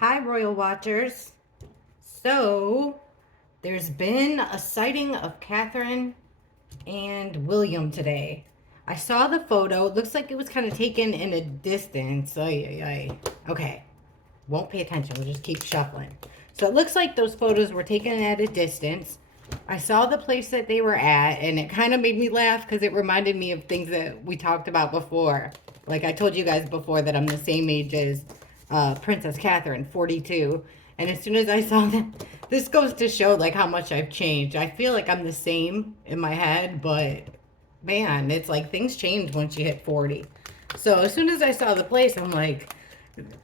Hi, Royal Watchers. So, there's been a sighting of Catherine and William today. I saw the photo. It looks like it was kind of taken in a distance. Ay, ay, ay. Okay, won't pay attention. We'll just keep shuffling. So, it looks like those photos were taken at a distance. I saw the place that they were at, and it kind of made me laugh because it reminded me of things that we talked about before. Like I told you guys before that I'm the same age as Princess Catherine, 42. And as soon as I saw that, this goes to show like how much I've changed. I feel like I'm the same in my head, but man, it's like things change once you hit 40. So as soon as I saw the place, I'm like,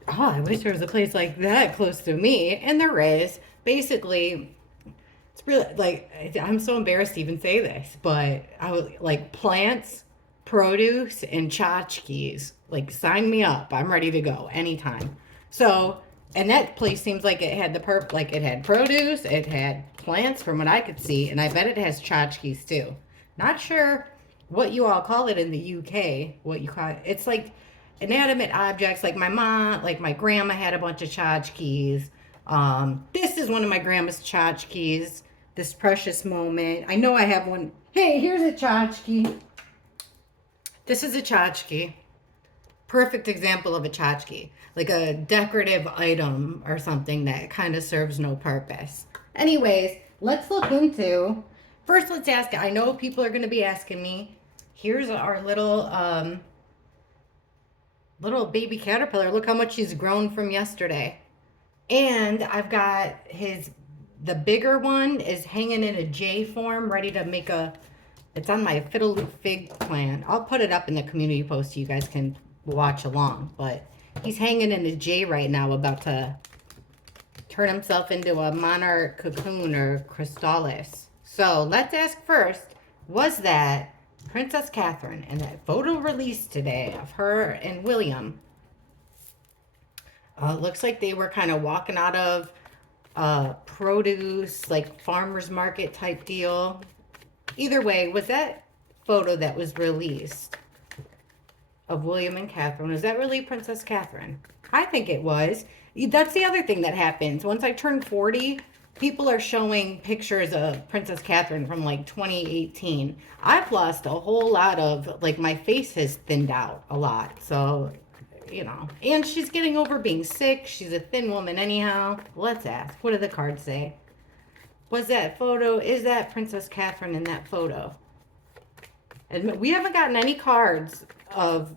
oh, I wish there was a place like that close to me. And there is. Basically, it's really like I'm so embarrassed to even say this, but I was like plants, produce, and tchotchkes. Like sign me up. I'm ready to go anytime. So, and that place seems like it had like it had produce, it had plants from what I could see, and I bet it has tchotchkes too. Not sure what you all call it in the UK. What you call it? It's like inanimate objects. Like my mom, like my grandma had a bunch of tchotchkes. This is one of my grandma's tchotchkes. This precious moment. I know I have one. Hey, here's a tchotchke. This is a tchotchke. Perfect example of a tchotchke. Like a decorative item or something that kind of serves no purpose. Anyways, let's look into. First, let's ask. I know people are going to be asking me. Here's our little baby caterpillar. Look how much she's grown from yesterday. And I've got the bigger one is hanging in a J form, ready to make it's on my fiddle loop fig plant. I'll put it up in the community post so you guys can watch along. But he's hanging in a J right now, about to turn himself into a monarch cocoon or chrysalis. So let's ask first, was that Princess Catherine and that photo released today of her and William? Looks like they were kind of walking out of produce, like farmer's market type deal. Either way, was that photo that was released of William and Catherine, was that really Princess Catherine? I think it was. That's the other thing that happens. Once I turn 40, people are showing pictures of Princess Catherine from like 2018. I've lost a whole lot of, like, my face has thinned out a lot. So, and she's getting over being sick. She's a thin woman anyhow. Let's ask. What do the cards say? Was that photo, is that Princess Catherine in that photo? And we haven't gotten any cards of,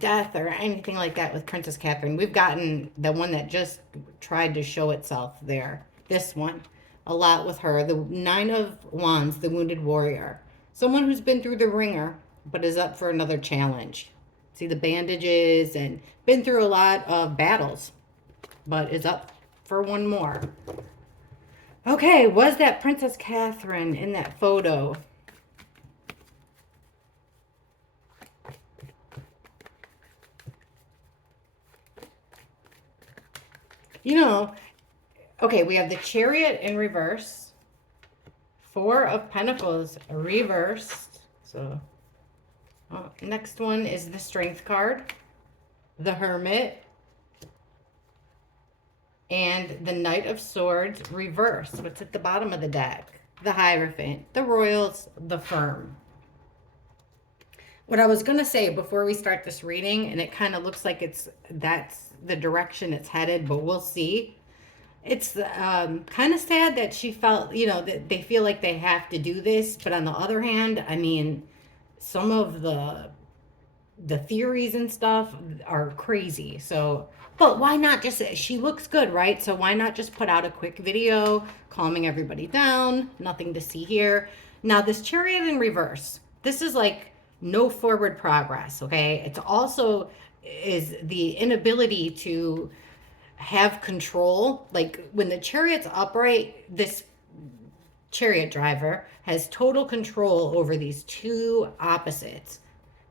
death or anything like that with Princess Catherine. We've gotten the one that just tried to show itself there. This one. A lot with her. The Nine of Wands, the Wounded Warrior. Someone who's been through the ringer, but is up for another challenge. See the bandages and been through a lot of battles, but is up for one more. Okay, was that Princess Catherine in that photo? Okay, we have the Chariot in reverse, Four of Pentacles reversed. So, next one is the Strength card, the Hermit, and the Knight of Swords reversed. What's at the bottom of the deck? The Hierophant, the Royals, the Firm. What I was going to say before we start this reading, and it kind of looks like that's the direction it's headed, but we'll see. It's kind of sad that she felt, that they feel like they have to do this. But on the other hand, I mean, some of the theories and stuff are crazy. So, but why not just, she looks good, right? So why not just put out a quick video calming everybody down? Nothing to see here. Now, this Chariot in reverse, this is like no forward progress, okay? It's also is the inability to have control. Like when the Chariot's upright, this chariot driver has total control over these two opposites.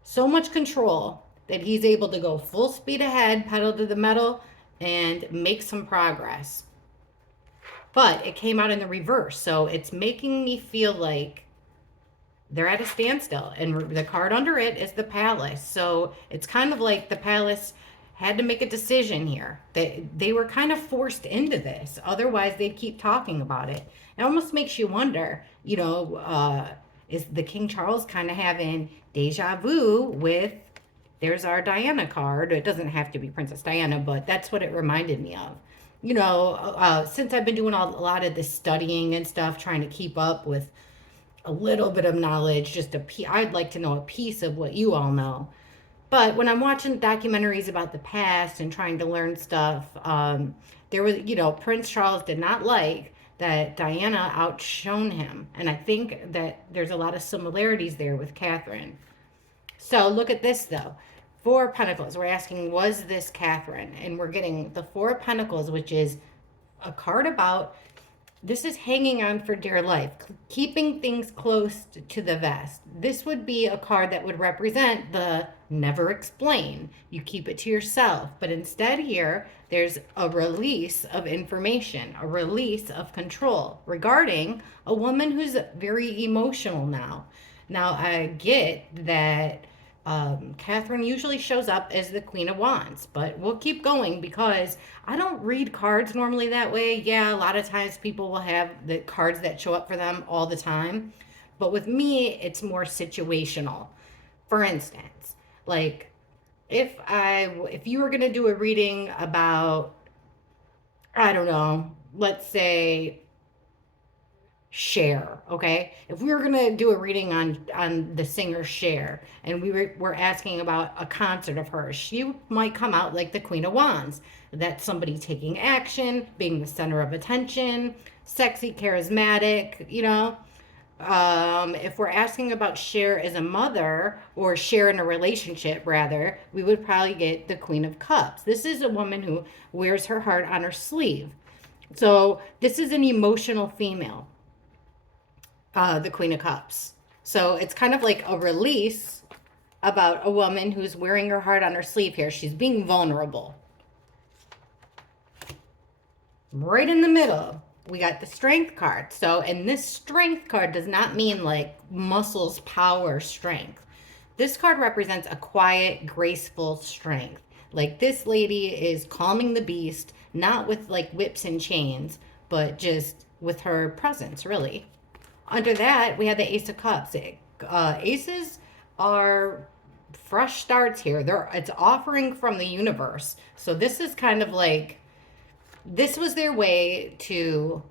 So much control that he's able to go full speed ahead, pedal to the metal, and make some progress. But it came out in the reverse, so it's making me feel like they're at a standstill. And the card under it is the Palace. So it's kind of like the Palace had to make a decision here. They were kind of forced into this. Otherwise, they'd keep talking about it. It almost makes you wonder, is the King Charles kind of having deja vu with there's our Diana card. It doesn't have to be Princess Diana, but that's what it reminded me of. Since I've been doing a lot of this studying and stuff, trying to keep up with a little bit of knowledge, I'd like to know a piece of what you all know. But when I'm watching documentaries about the past and trying to learn stuff, there was, Prince Charles did not like that Diana outshone him. And I think that there's a lot of similarities there with Catherine. So look at this, though. Four of Pentacles. We're asking, was this Catherine? And we're getting the Four of Pentacles, which is a card about, this is hanging on for dear life, keeping things close to the vest. This would be a card that would represent the never explain. You keep it to yourself. But instead here, there's a release of information, a release of control regarding a woman who's very emotional now. Now, I get that Catherine usually shows up as the Queen of Wands, but we'll keep going because I don't read cards normally that way. Yeah, a lot of times people will have the cards that show up for them all the time, but with me, it's more situational. For instance, like if you were gonna do a reading about, I don't know, let's say Cher, okay? If we were gonna do a reading on the singer Cher, and were asking about a concert of hers, she might come out like the Queen of Wands. That's somebody taking action, being the center of attention, sexy, charismatic, If we're asking about Cher as a mother, or Cher in a relationship, rather, we would probably get the Queen of Cups. This is a woman who wears her heart on her sleeve. So this is an emotional female. The Queen of Cups. So it's kind of like a release about a woman who's wearing her heart on her sleeve here. She's being vulnerable. Right in the middle, we got the Strength card. So, and this Strength card does not mean like muscles, power, strength. This card represents a quiet, graceful strength. Like this lady is calming the beast, not with like whips and chains, but just with her presence, really. Under that, we have the Ace of Cups. Aces are fresh starts here. It's offering from the universe. So this is kind of like, this was their way to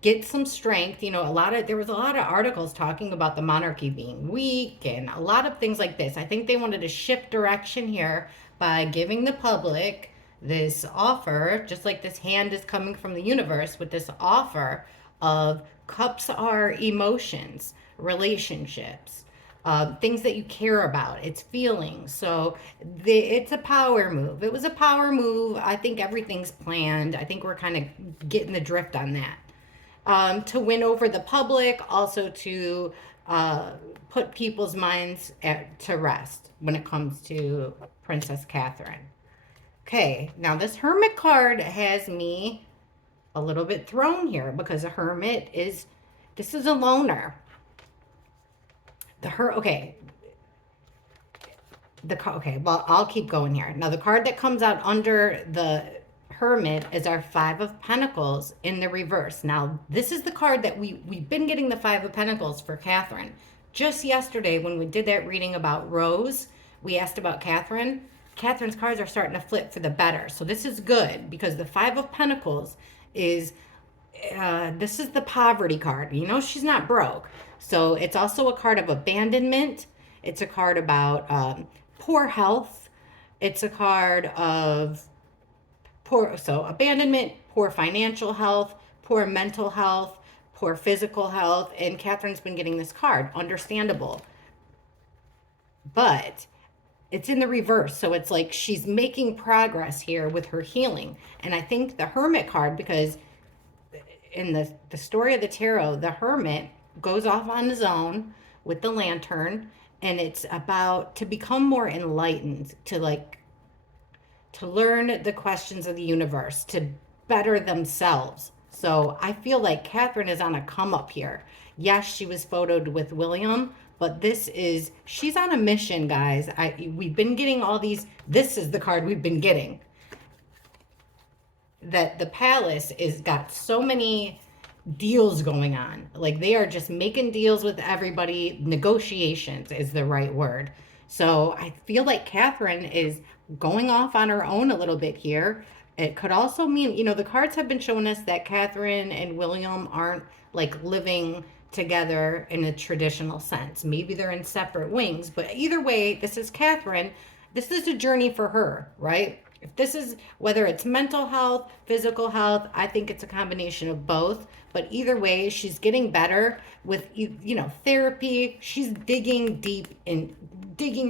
get some strength. There was a lot of articles talking about the monarchy being weak and a lot of things like this. I think they wanted to shift direction here by giving the public this offer, just like this hand is coming from the universe with this offer of cups are emotions, relationships, things that you care about. It's feelings. So it's a power move. It was a power move. I think everything's planned. I think we're kind of getting the drift on that. To win over the public, also to put people's minds to rest when it comes to Princess Catherine. Okay, now this Hermit card has me a little bit thrown here because a hermit this is a loner. Okay, well, I'll keep going here. Now, the card that comes out under the Hermit is our Five of Pentacles in the reverse. Now, this is the card that we've been getting the Five of Pentacles for Catherine. Just yesterday, when we did that reading about Rose, we asked about Catherine. Catherine's cards are starting to flip for the better. So this is good because the Five of Pentacles is, this is the poverty card. She's not broke. So it's also a card of abandonment. It's a card about poor health. It's a card of abandonment, poor financial health, poor mental health, poor physical health. And Catherine's been getting this card. Understandable. But it's in the reverse. So it's like she's making progress here with her healing. And I think the Hermit card, because in the story of the tarot, the Hermit goes off on his own with the lantern, and it's about to become more enlightened, to learn the questions of the universe, to better themselves. So I feel like Catherine is on a come up here. Yes, she was photoed with William, but she's on a mission, guys. We've been getting all these, this is the card we've been getting. That the palace is got so many deals going on. Like they are just making deals with everybody. Negotiations is the right word. So I feel like Catherine is going off on her own a little bit here. It could also mean, the cards have been showing us that Catherine and William aren't like living together in a traditional sense. Maybe they're in separate wings, but either way, this is Catherine. This is a journey for her, right? If this is, whether it's mental health, physical health, I think it's a combination of both. But either way, she's getting better with, therapy. She's digging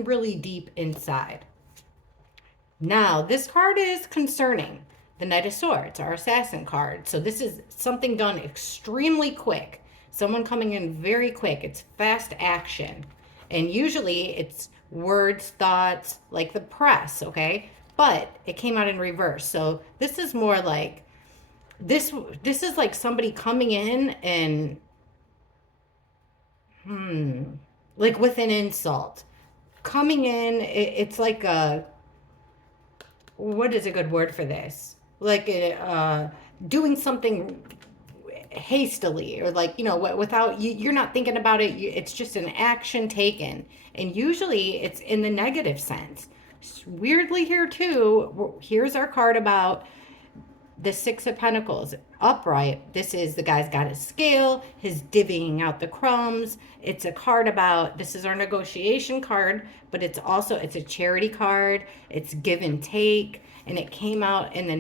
really deep inside. Now, this card is concerning. The Knight of Swords, our assassin card. So this is something done extremely quick. Someone coming in very quick. It's fast action. And usually it's words, thoughts, like the press, okay? But it came out in reverse. So this is more like, this is like somebody coming in and, like with an insult. Coming in, it's like what is a good word for this? Like doing something hastily, or like, without you're not thinking about it. It's just an action taken, and usually it's in the negative sense. Weirdly here too, here's our card about the Six of Pentacles upright. This is the guy's got his scale, his divvying out the crumbs. It's a card about, this is our negotiation card, but it's a charity card. It's give and take, and it came out in the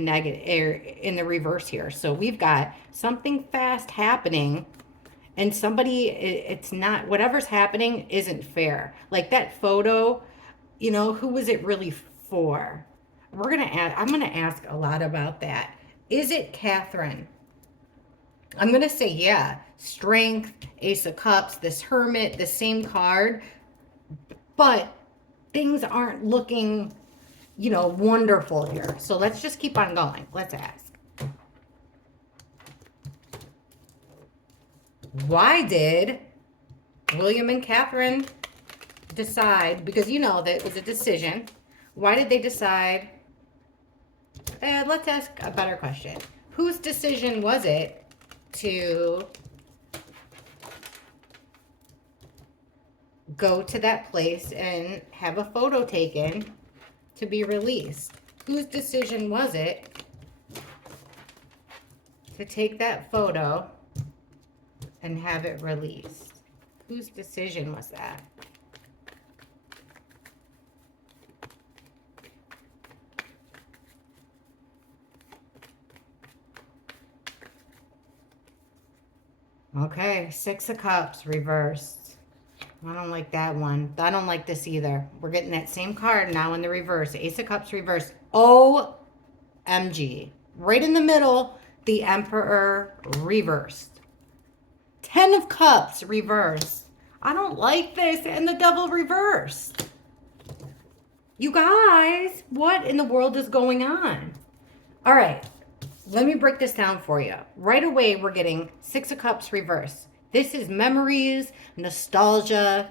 in the reverse here. So we've got something fast happening, and it's not, whatever's happening isn't fair. Like that photo, who was it really for? I'm gonna ask a lot about that. Is it Catherine? I'm going to say, yeah. Strength, Ace of Cups, this Hermit, the same card. But things aren't looking, wonderful here. So let's just keep on going. Let's ask. Why did William and Catherine decide, because that it was a decision. Why did they decide? Let's ask a better question. Whose decision was it to go to that place and have a photo taken to be released? Whose decision was it to take that photo and have it released? Whose decision was that? Okay, Six of Cups reversed. I don't like that one. I don't like this either. We're getting that same card now in the reverse. Ace of Cups reversed. OMG. Right in the middle, the Emperor reversed. Ten of Cups reversed. I don't like this. And the Devil reversed. You guys, what in the world is going on? All right. Let me break this down for you. Right away, we're getting Six of Cups reverse. This is memories, nostalgia,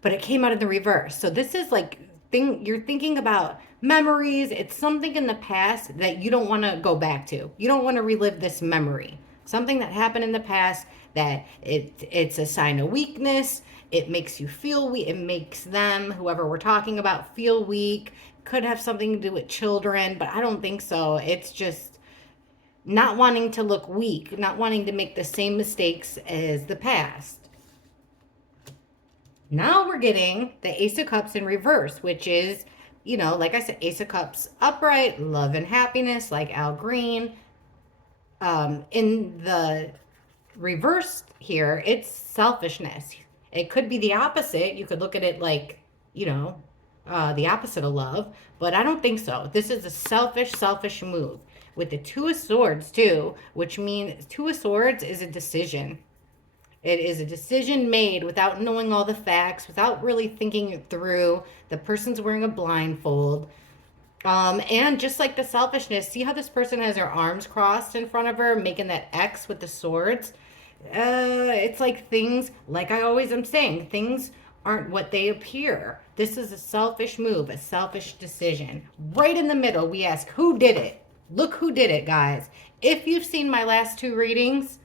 but it came out in the reverse. So this is like, you're thinking about memories. It's something in the past that you don't want to go back to. You don't want to relive this memory. Something that happened in the past that it's a sign of weakness. It makes you feel weak. It makes them, whoever we're talking about, feel weak. Could have something to do with children, but I don't think so. It's just not wanting to look weak, not wanting to make the same mistakes as the past. Now we're getting the Ace of Cups in reverse, which is, like I said, Ace of Cups upright, love and happiness, like Al Green. In the reverse here, it's selfishness. It could be the opposite. You could look at it like, the opposite of love, but I don't think so. This is a selfish move with the Two of Swords too, which means Two of Swords is a decision. It is a decision made without knowing all the facts, without really thinking it through. The person's wearing a blindfold. And just like the selfishness, see how this person has their arms crossed in front of her, making that X with the swords? It's like things, like I always am saying, things aren't what they appear. This is a selfish move, a selfish decision. Right in the middle, we ask, who did it? Look who did it, guys. If you've seen my last two readings,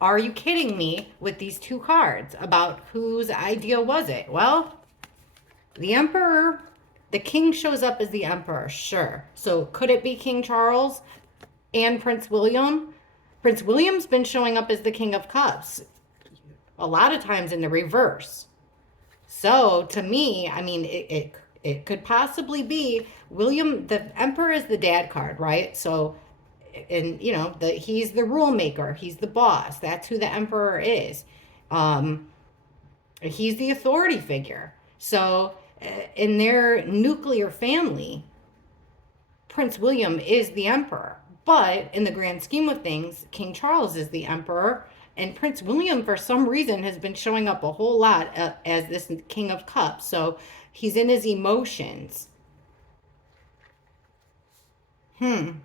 are you kidding me with these two cards about whose idea was it? Well, the Emperor, the King shows up as the Emperor, sure. So could it be King Charles and Prince William? Prince William's been showing up as the King of Cups a lot of times in the reverse. So to me, I mean, it could possibly be William. The Emperor is the dad card, right? So, and you know, he's the rule maker. He's the boss. That's who the Emperor is. Um, he's the authority figure. So, in their nuclear family, Prince William is the emperor. But in the grand scheme of things, King Charles is the emperor. And Prince William, for some reason, has been showing up a whole lot as this King of Cups. So he's in his emotions. When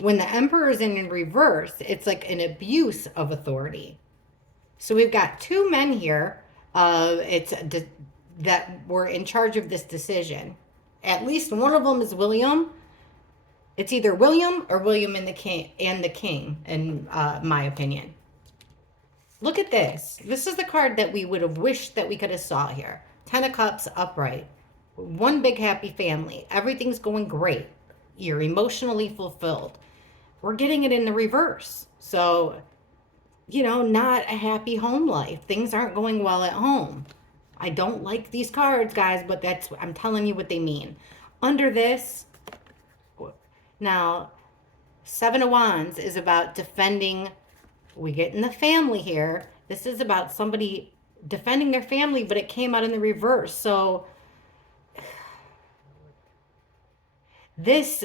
the emperor is in reverse, it's like an abuse of authority. So we've got two men here. That were in charge of this decision. At least one of them is William. It's either William or William and the King, in my opinion. Look at this. This is the card that we would have wished that we could have saw here. Ten of Cups upright. One big happy family. Everything's going great. You're emotionally fulfilled. We're getting it in the reverse. So, you know, not a happy home life. Things aren't going well at home. I don't like these cards, guys, but I'm telling you what they mean. Under this, now, Seven of Wands is about defending. We get in the family here. This is about somebody defending their family, but it came out in the reverse. So this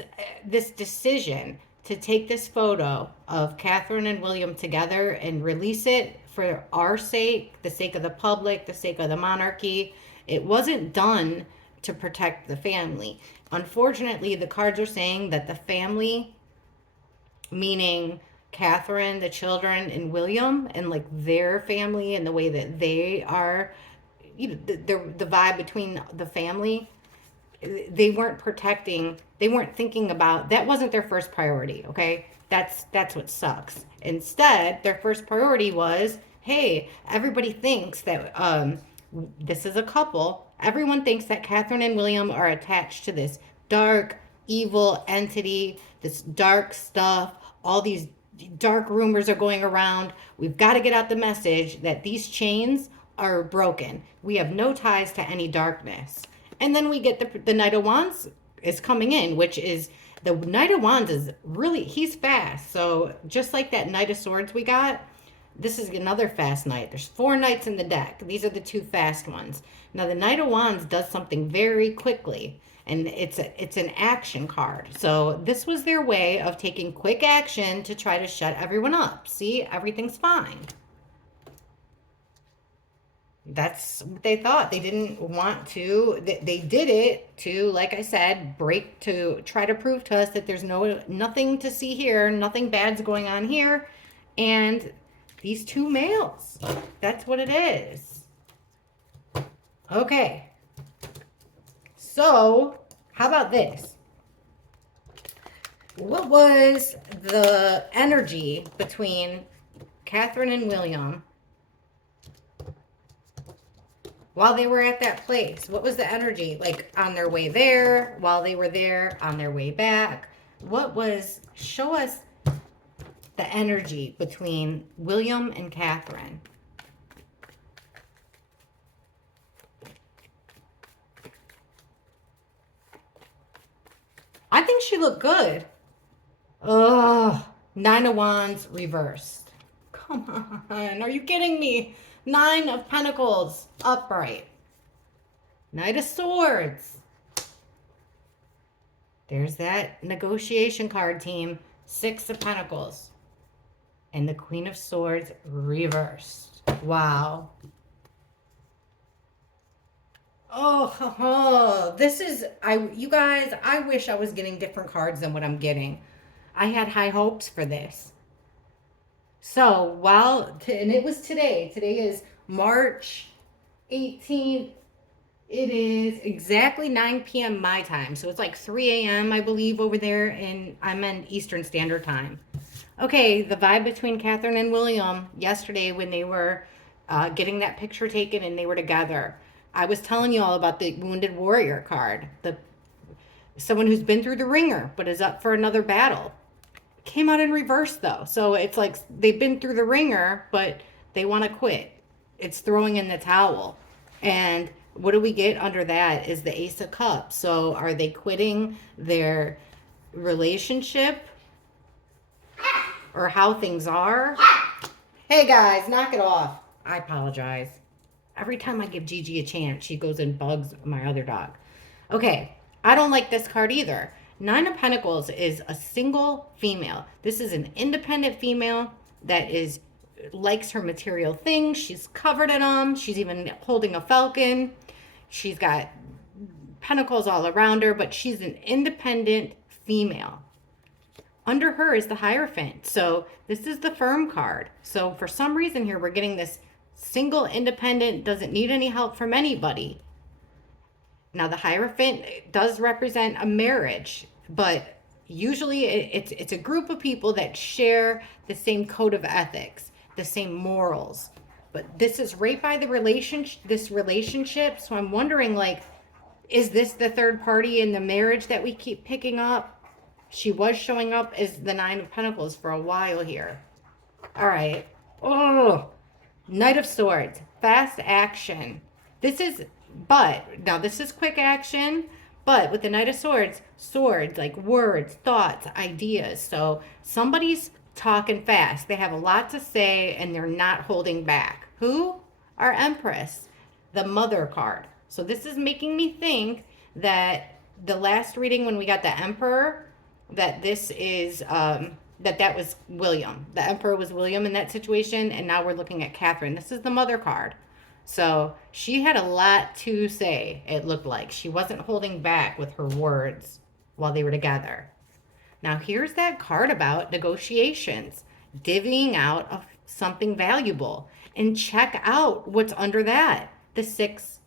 decision to take this photo of Catherine and William together and release it for our sake, the sake of the public, the sake of the monarchy, it wasn't done to protect the family. Unfortunately, the cards are saying that the family, meaning Catherine, the children, and William, and like their family and the way that they are, you know, the vibe between the family, they weren't protecting, they weren't thinking about, that wasn't their first priority, okay? That's what sucks. Instead, their first priority was, hey, everybody thinks that this is a couple. Everyone thinks that Catherine and William are attached to this dark, evil entity, this dark stuff. All these dark rumors are going around. We've got to get out the message that these chains are broken. We have no ties to any darkness. And then we get the Knight of Wands is coming in, which is, the Knight of Wands is really, he's fast. So just like that Knight of Swords we got, this is another fast knight. There's 4 knights in the deck. These are the 2 fast ones. Now the Knight of Wands does something very quickly, and it's an action card. So this was their way of taking quick action to try to shut everyone up. See, everything's fine. That's what they thought. They didn't want to. They did it to, like I said, to try to prove to us that there's nothing to see here, nothing bad's going on here, and these 2 males. That's what it is. Okay. So, how about this? What was the energy between Catherine and William while they were at that place? What was the energy? Like on their way there, while they were there, on their way back? Show us the energy between William and Catherine. I think she looked good. Oh, 9 of Wands reversed. Come on, are you kidding me? 9 of Pentacles upright. Knight of Swords. There's that negotiation card, team. 6 of Pentacles. And the Queen of Swords reversed. Wow. Oh, this is, you guys, I wish I was getting different cards than what I'm getting. I had high hopes for this. So and it was today. Today is March 18th. It is exactly 9 p.m. my time. So it's like 3 a.m., I believe, over there, and I'm in Eastern Standard Time. Okay, the vibe between Catherine and William yesterday when they were getting that picture taken and they were together. I was telling you all about the Wounded Warrior card, the someone who's been through the ringer but is up for another battle. Came out in reverse though, so it's like they've been through the ringer, but they want to quit. It's throwing in the towel, and what do we get under that is the Ace of Cups. So are they quitting their relationship or how things are? Hey guys, knock it off. I apologize. Every time I give Gigi a chance, she goes and bugs my other dog. Okay, I don't like this card either. Nine of Pentacles is a single female. This is an independent female that is likes her material things. She's covered in them. She's even holding a falcon. She's got pentacles all around her, but she's an independent female. Under her is the Hierophant. So this is the Firm card. So for some reason here, we're getting this single, independent, doesn't need any help from anybody. Now the Hierophant does represent a marriage, but usually it's a group of people that share the same code of ethics, the same morals. But this is right by this relationship. So I'm wondering, like, is this the third party in the marriage that we keep picking up? She was showing up as the Nine of Pentacles for a while here. All right. Oh, Knight of Swords. Fast action. This is quick action, but with the Knight of Swords, swords, like words, thoughts, ideas. So somebody's talking fast. They have a lot to say and they're not holding back. Who? Our Empress, the Mother card. So this is making me think that the last reading when we got the Emperor, that this is that was William. The Emperor was William in that situation, and now we're looking at Catherine. This is the Mother card. So she had a lot to say, it looked like. She wasn't holding back with her words while they were together. Now here's that card about negotiations, divvying out of something valuable. And check out what's under that, the Six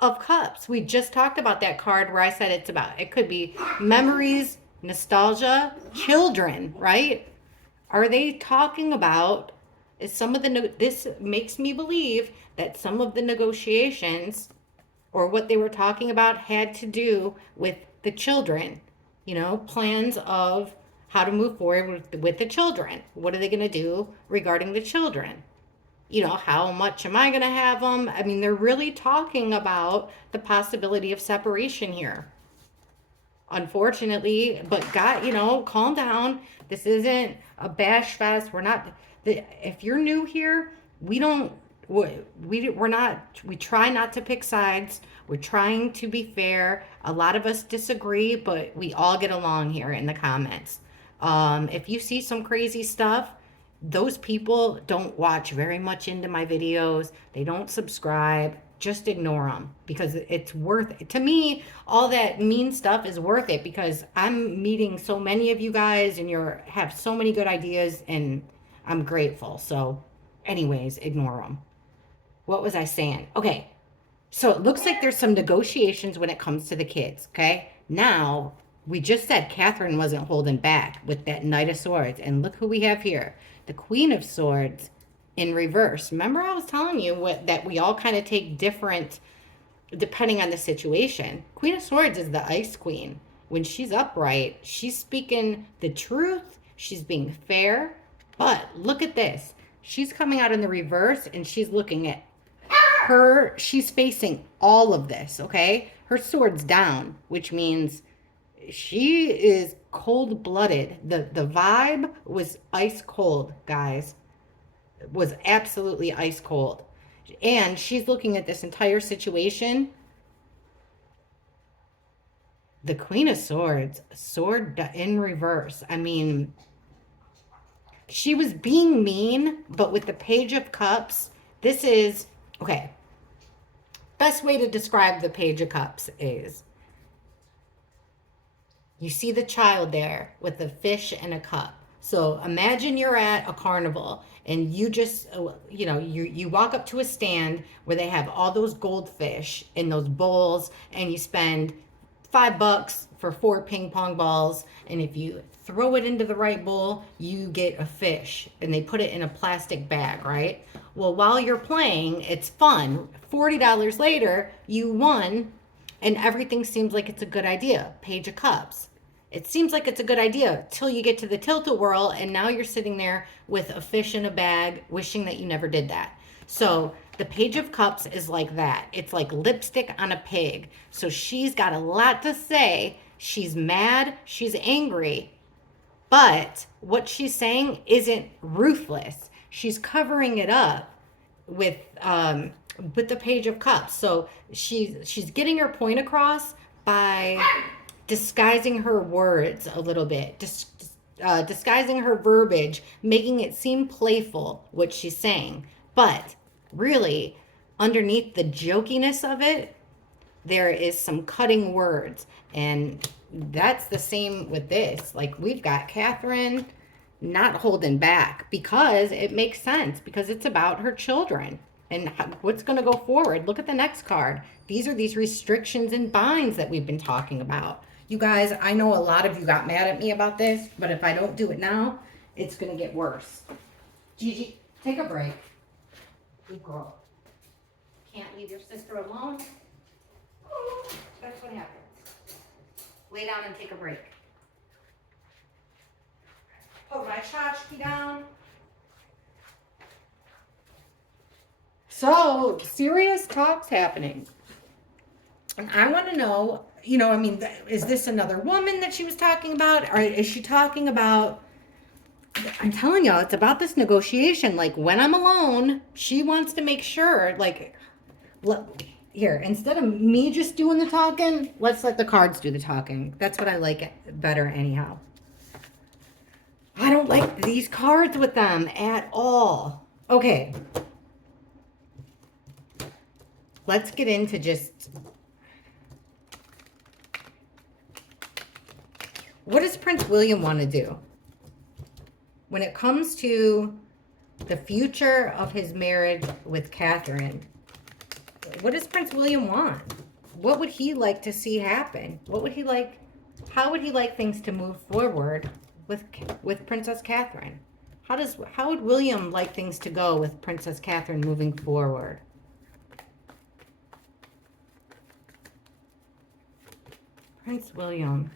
of Cups. We just talked about that card where I said it could be memories, nostalgia, children, right? Are they talking about this makes me believe that some of the negotiations or what they were talking about had to do with the children, plans of how to move forward with the children. What are they going to do regarding the children? How much am I going to have them? I mean, they're really talking about the possibility of separation here. Unfortunately, but God, calm down. This isn't a bash fest. If you're new here, we try not to pick sides. We're trying to be fair. A lot of us disagree, but we all get along here in the comments. If you see some crazy stuff, those people don't watch very much into my videos. They don't subscribe. Just ignore them because it's worth it. To me, all that mean stuff is worth it because I'm meeting so many of you guys and have so many good ideas and I'm grateful. So anyways, ignore them. What was I saying? Okay. So it looks like there's some negotiations when it comes to the kids. Okay. Now we just said Catherine wasn't holding back with that Knight of Swords. And look who we have here. The Queen of Swords in reverse. Remember I was telling you that we all kind of take different depending on the situation. Queen of Swords is the Ice Queen. When she's upright, she's speaking the truth. She's being fair. But look at this. She's coming out in the reverse and she's looking at her. She's facing all of this, okay? Her sword's down, which means she is cold-blooded. The vibe was ice cold, guys. Was absolutely ice cold. And she's looking at this entire situation. The Queen of Swords, sword in reverse. I mean, she was being mean, but with the Page of Cups, this is, okay. Best way to describe the Page of Cups is, you see the child there with the fish and a cup. So imagine you're at a carnival and you just, you walk up to a stand where they have all those goldfish in those bowls, and you spend $5 for 4 ping pong balls. And if you throw it into the right bowl, you get a fish, and they put it in a plastic bag, right? Well, while you're playing, it's fun. $40 later, you won, and everything seems like it's a good idea. Page of Cups. It seems like it's a good idea till you get to the tilt-a-whirl, and now you're sitting there with a fish in a bag, wishing that you never did that. So the Page of Cups is like that. It's like lipstick on a pig. So she's got a lot to say. She's mad, she's angry, but what she's saying isn't ruthless. She's covering it up with the Page of Cups. So she's getting her point across by disguising her words a little bit, disguising her verbiage, making it seem playful what she's saying. But really, underneath the jokiness of it, there is some cutting words. And that's the same with this. Like, we've got Catherine not holding back because it makes sense, because it's about her children and what's going to go forward. Look at the next card. These are these restrictions and binds that we've been talking about. You guys, I know a lot of you got mad at me about this, but if I don't do it now, it's going to get worse. Gigi, take a break. Good girl. Can't leave your sister alone. Oh, that's what happens. Lay down and take a break. Put my tchotchke down. So, serious talks happening. And I want to know, is this another woman that she was talking about? Or is she talking about, I'm telling y'all, it's about this negotiation. Like, when I'm alone, she wants to make sure, like, here, instead of me just doing the talking, let's let the cards do the talking. That's what I like better anyhow. I don't like these cards with them at all. Okay. Let's get into just, what does Prince William want to do? When it comes to the future of his marriage with Catherine, what does Prince William want? What would he like to see happen? What would he like? How would he like things to move forward with Princess Catherine? How would William like things to go with Princess Catherine moving forward? Prince William.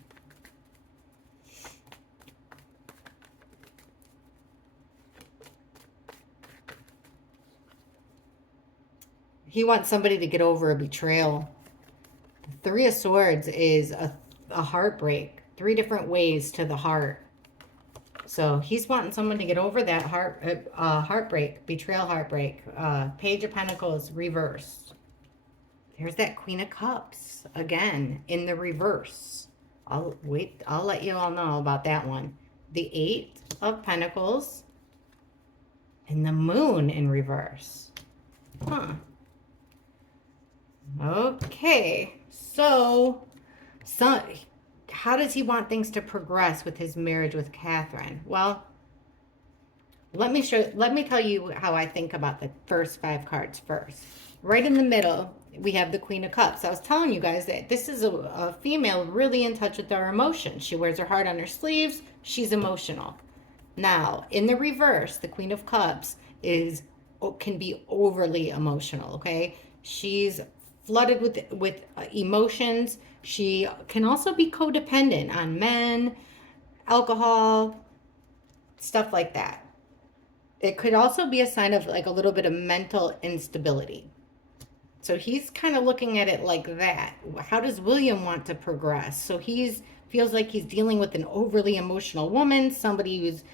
He wants somebody to get over a betrayal. The Three of Swords is a heartbreak. 3 different ways to the heart. So he's wanting someone to get over that heartbreak, betrayal heartbreak. Page of Pentacles reversed. There's that Queen of Cups again in the reverse. I'll let you all know about that one. The 8 of Pentacles and the Moon in reverse. Huh. Okay, so how does he want things to progress with his marriage with Catherine? Well, let me tell you how I think about the first 5 cards first. Right in the middle, we have the Queen of Cups. I was telling you guys that this is a female really in touch with her emotions. She wears her heart on her sleeves. She's emotional. Now, in the reverse, the Queen of Cups can be overly emotional, okay? She's flooded with emotions. She can also be codependent on men, alcohol, stuff like that. It could also be a sign of like a little bit of mental instability. So he's kind of looking at it like that. How does William want to progress? So feels like he's dealing with an overly emotional woman, somebody who's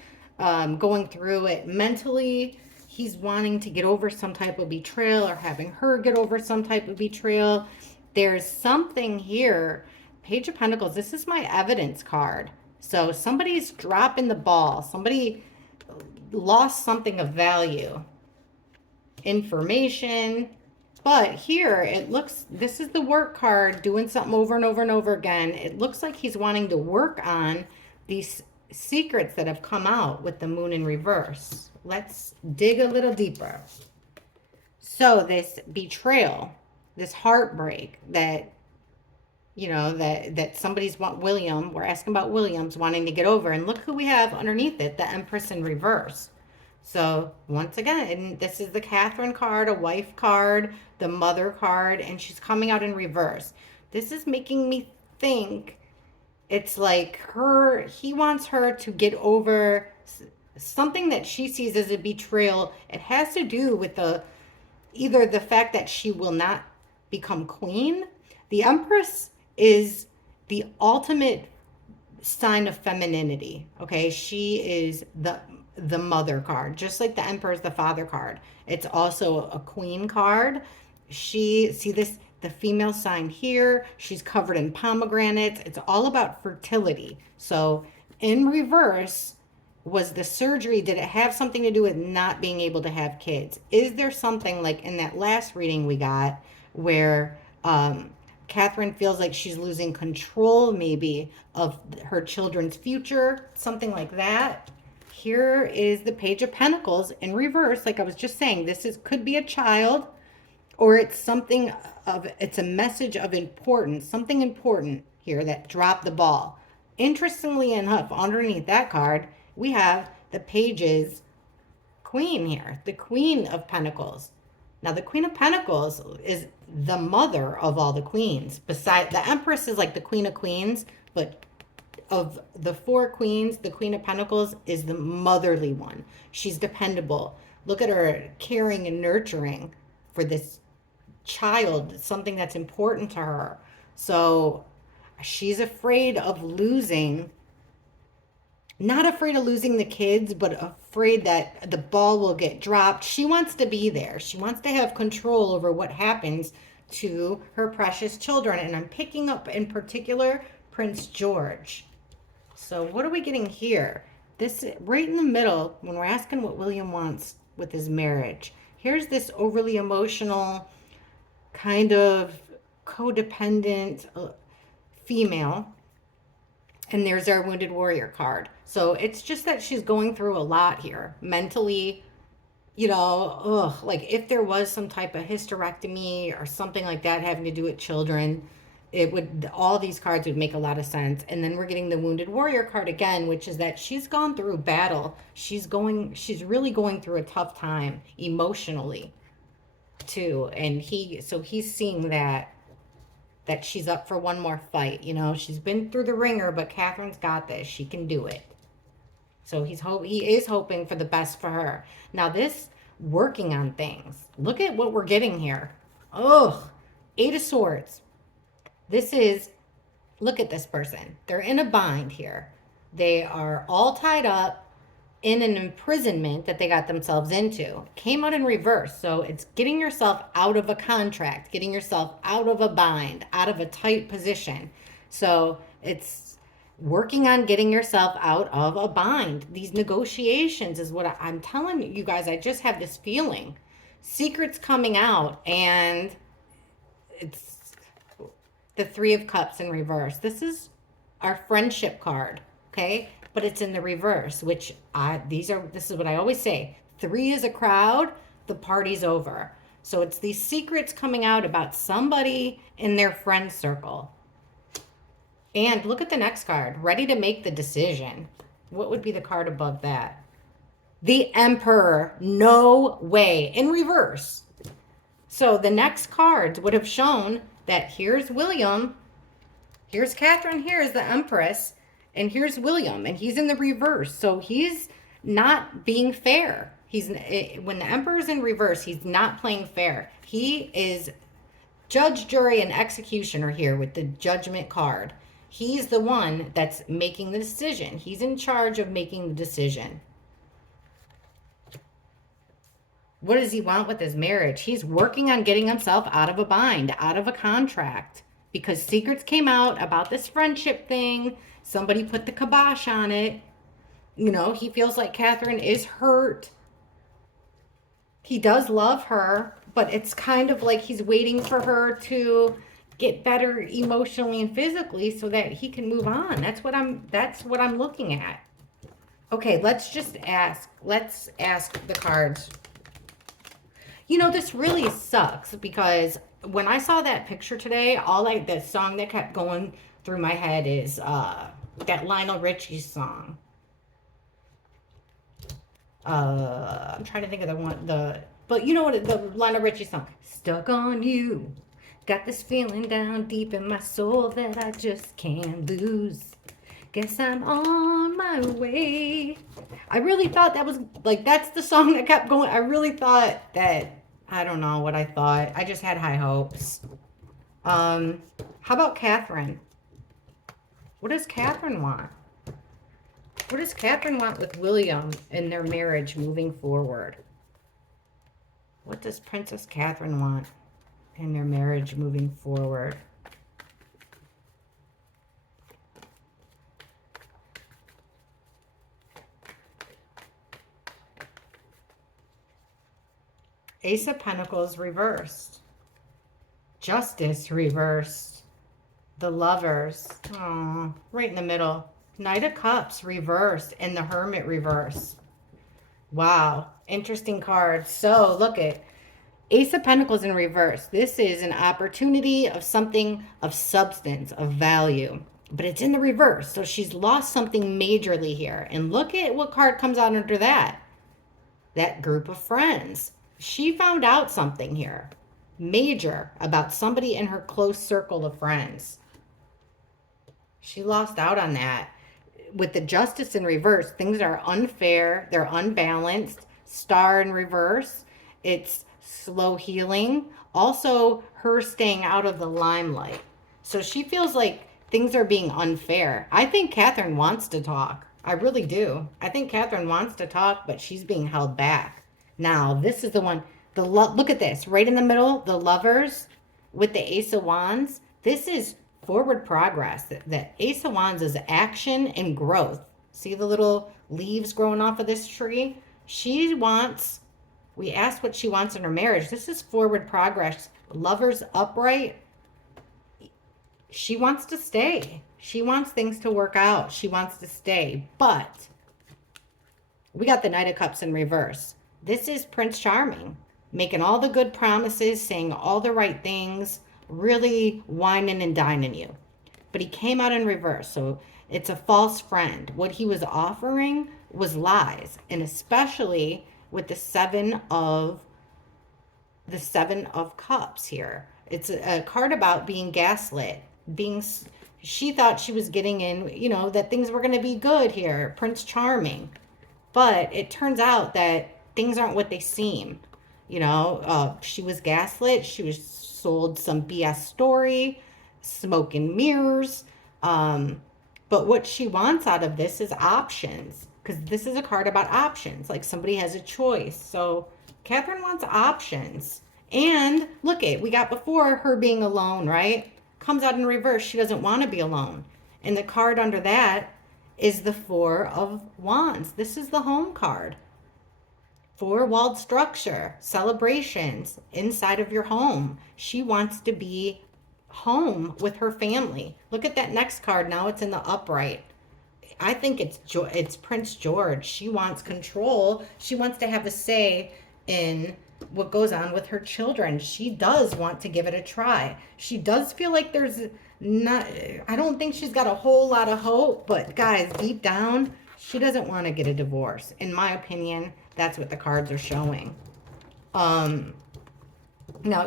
going through it mentally. He's wanting to get over some type of betrayal, or having her get over some type of betrayal. There's something here. Page of Pentacles, this is my evidence card. So somebody's dropping the ball. Somebody lost something of value. Information. But here, this is the work card, doing something over and over and over again. It looks like he's wanting to work on these secrets that have come out with the moon in reverse. Let's dig a little deeper. So this betrayal, this heartbreak that, that somebody's William, we're asking about William's wanting to get over. And look who we have underneath it, the Empress in reverse. So once again, this is the Catherine card, a wife card, the mother card, and she's coming out in reverse. This is making me think it's like he wants her to get over something that she sees as a betrayal. It has to do with either the fact that she will not become queen. The Empress is the ultimate sign of femininity. Okay, she is the mother card, just like the Emperor is the father card. It's also a queen card. See this, the female sign here, she's covered in pomegranates. It's all about fertility. So in reverse was the surgery. Did it have something to do with not being able to have kids? Is there something like in that last reading we got where Catherine feels like she's losing control maybe of her children's future, something like that? Here is the Page of Pentacles in reverse. Like I was just saying, could be a child, or it's it's a message of importance, something important here that dropped the ball. Interestingly enough, underneath that card, we have the Page's Queen here, the Queen of Pentacles. Now, the Queen of Pentacles is the mother of all the queens. Besides, the Empress is like the Queen of Queens, but of the four queens, the Queen of Pentacles is the motherly one. She's dependable. Look at her caring and nurturing for this child, something that's important to her. So she's afraid of losing, not afraid of losing the kids, but afraid that the ball will get dropped. She wants to be there. She wants to have control over what happens to her precious children. And I'm picking up in particular Prince George. So what are we getting here? This right in the middle, when we're asking what William wants with his marriage, here's this overly emotional, kind of codependent female. And there's our Wounded Warrior card. So it's just that she's going through a lot here mentally. Like if there was some type of hysterectomy or something like that having to do with children, all these cards would make a lot of sense. And then we're getting the Wounded Warrior card again, which is that she's gone through battle. She's really going through a tough time emotionally too. And he's seeing that she's up for one more fight. She's been through the ringer, but Catherine's got this. She can do it. So he is hoping for the best for her. Now this working on things. Look at what we're getting here. Oh, Eight of Swords. Look at this person. They're in a bind here. They are all tied up in an imprisonment that they got themselves into. Came out in reverse. So it's getting yourself out of a contract, getting yourself out of a bind, out of a tight position. So it's working on getting yourself out of a bind. These negotiations is what I'm telling you guys. I just have this feeling. Secrets coming out, and it's the Three of Cups in reverse. This is our friendship card, okay? But it's in the reverse, which this is what I always say. 3 is a crowd, the party's over. So it's these secrets coming out about somebody in their friend circle. And look at the next card, ready to make the decision. What would be the card above that? The Emperor, no way, in reverse. So the next cards would have shown that here's William, here's Catherine, here's the Empress, and here's William, and he's in the reverse. So he's not being fair. When the Emperor's in reverse, he's not playing fair. He is judge, jury, and executioner here with the Judgment card. He's the one that's making the decision. He's in charge of making the decision. What does he want with his marriage? He's working on getting himself out of a bind, out of a contract, because secrets came out about this friendship thing. Somebody put the kibosh on it. He feels like Catherine is hurt. He does love her, but it's kind of like he's waiting for her to get better emotionally and physically so that he can move on. That's what I'm looking at. Okay, let's just ask. Let's ask the cards. You know, this really sucks because when I saw that picture today, the song that kept going through my head is that Lionel Richie song. I'm trying to think of but you know what, the Lionel Richie song, Stuck on You. Got this feeling down deep in my soul that I just can't lose. Guess I'm on my way. I really thought that was like, that's the song that kept going. I really thought that, I don't know what I thought. I just had high hopes. How about Catherine? What does Catherine want? What does Catherine want with William in their marriage moving forward? What does Princess Catherine want in their marriage moving forward? Ace of Pentacles reversed. Justice reversed. The Lovers. Oh, right in the middle. Knight of Cups reversed and the Hermit reversed. Wow. Interesting card. So look at Ace of Pentacles in reverse. This is an opportunity of something of substance, of value. But it's in the reverse. So she's lost something majorly here. And look at what card comes out under that. That group of friends. She found out something here. Major about somebody in her close circle of friends. She lost out on that. With the Justice in reverse, things are unfair. They're unbalanced. Star in reverse. It's slow healing. Also, her staying out of the limelight. So she feels like things are being unfair. I think Catherine wants to talk. I really do. I think Catherine wants to talk, but she's being held back. Now, this is the one. Look at this. Right in the middle, the Lovers with the Ace of Wands. This is forward progress. The Ace of Wands is action and growth. See the little leaves growing off of this tree? We asked what she wants in her marriage. This is forward progress. Lovers upright. She wants to stay. She wants things to work out. She wants to stay. But we got the Knight of Cups in reverse. This is Prince Charming. Making all the good promises, saying all the right things, really whining and dining you. But he came out in reverse. So it's a false friend. What he was offering was lies. And especially with the seven of cups here. It's a card about being gaslit. She thought she was getting in, you know, that things were going to be good here. Prince Charming. But it turns out that things aren't what they seem. You know, she was gaslit. She was sold some BS story, smoke and mirrors. But what she wants out of this is options. Because this is a card about options. Like somebody has a choice. So Catherine wants options. And look it, we got before her being alone, right? Comes out in reverse. She doesn't want to be alone. And the card under that is the Four of Wands. This is the home card. Four-walled structure, celebrations inside of your home. She wants to be home with her family. Look at that next card. Now it's in the upright. I think it's Prince George. She wants control. She wants to have a say in what goes on with her children. She does want to give it a try. She does feel like I don't think she's got a whole lot of hope, but guys, deep down, she doesn't want to get a divorce. In my opinion, that's what the cards are showing. Now,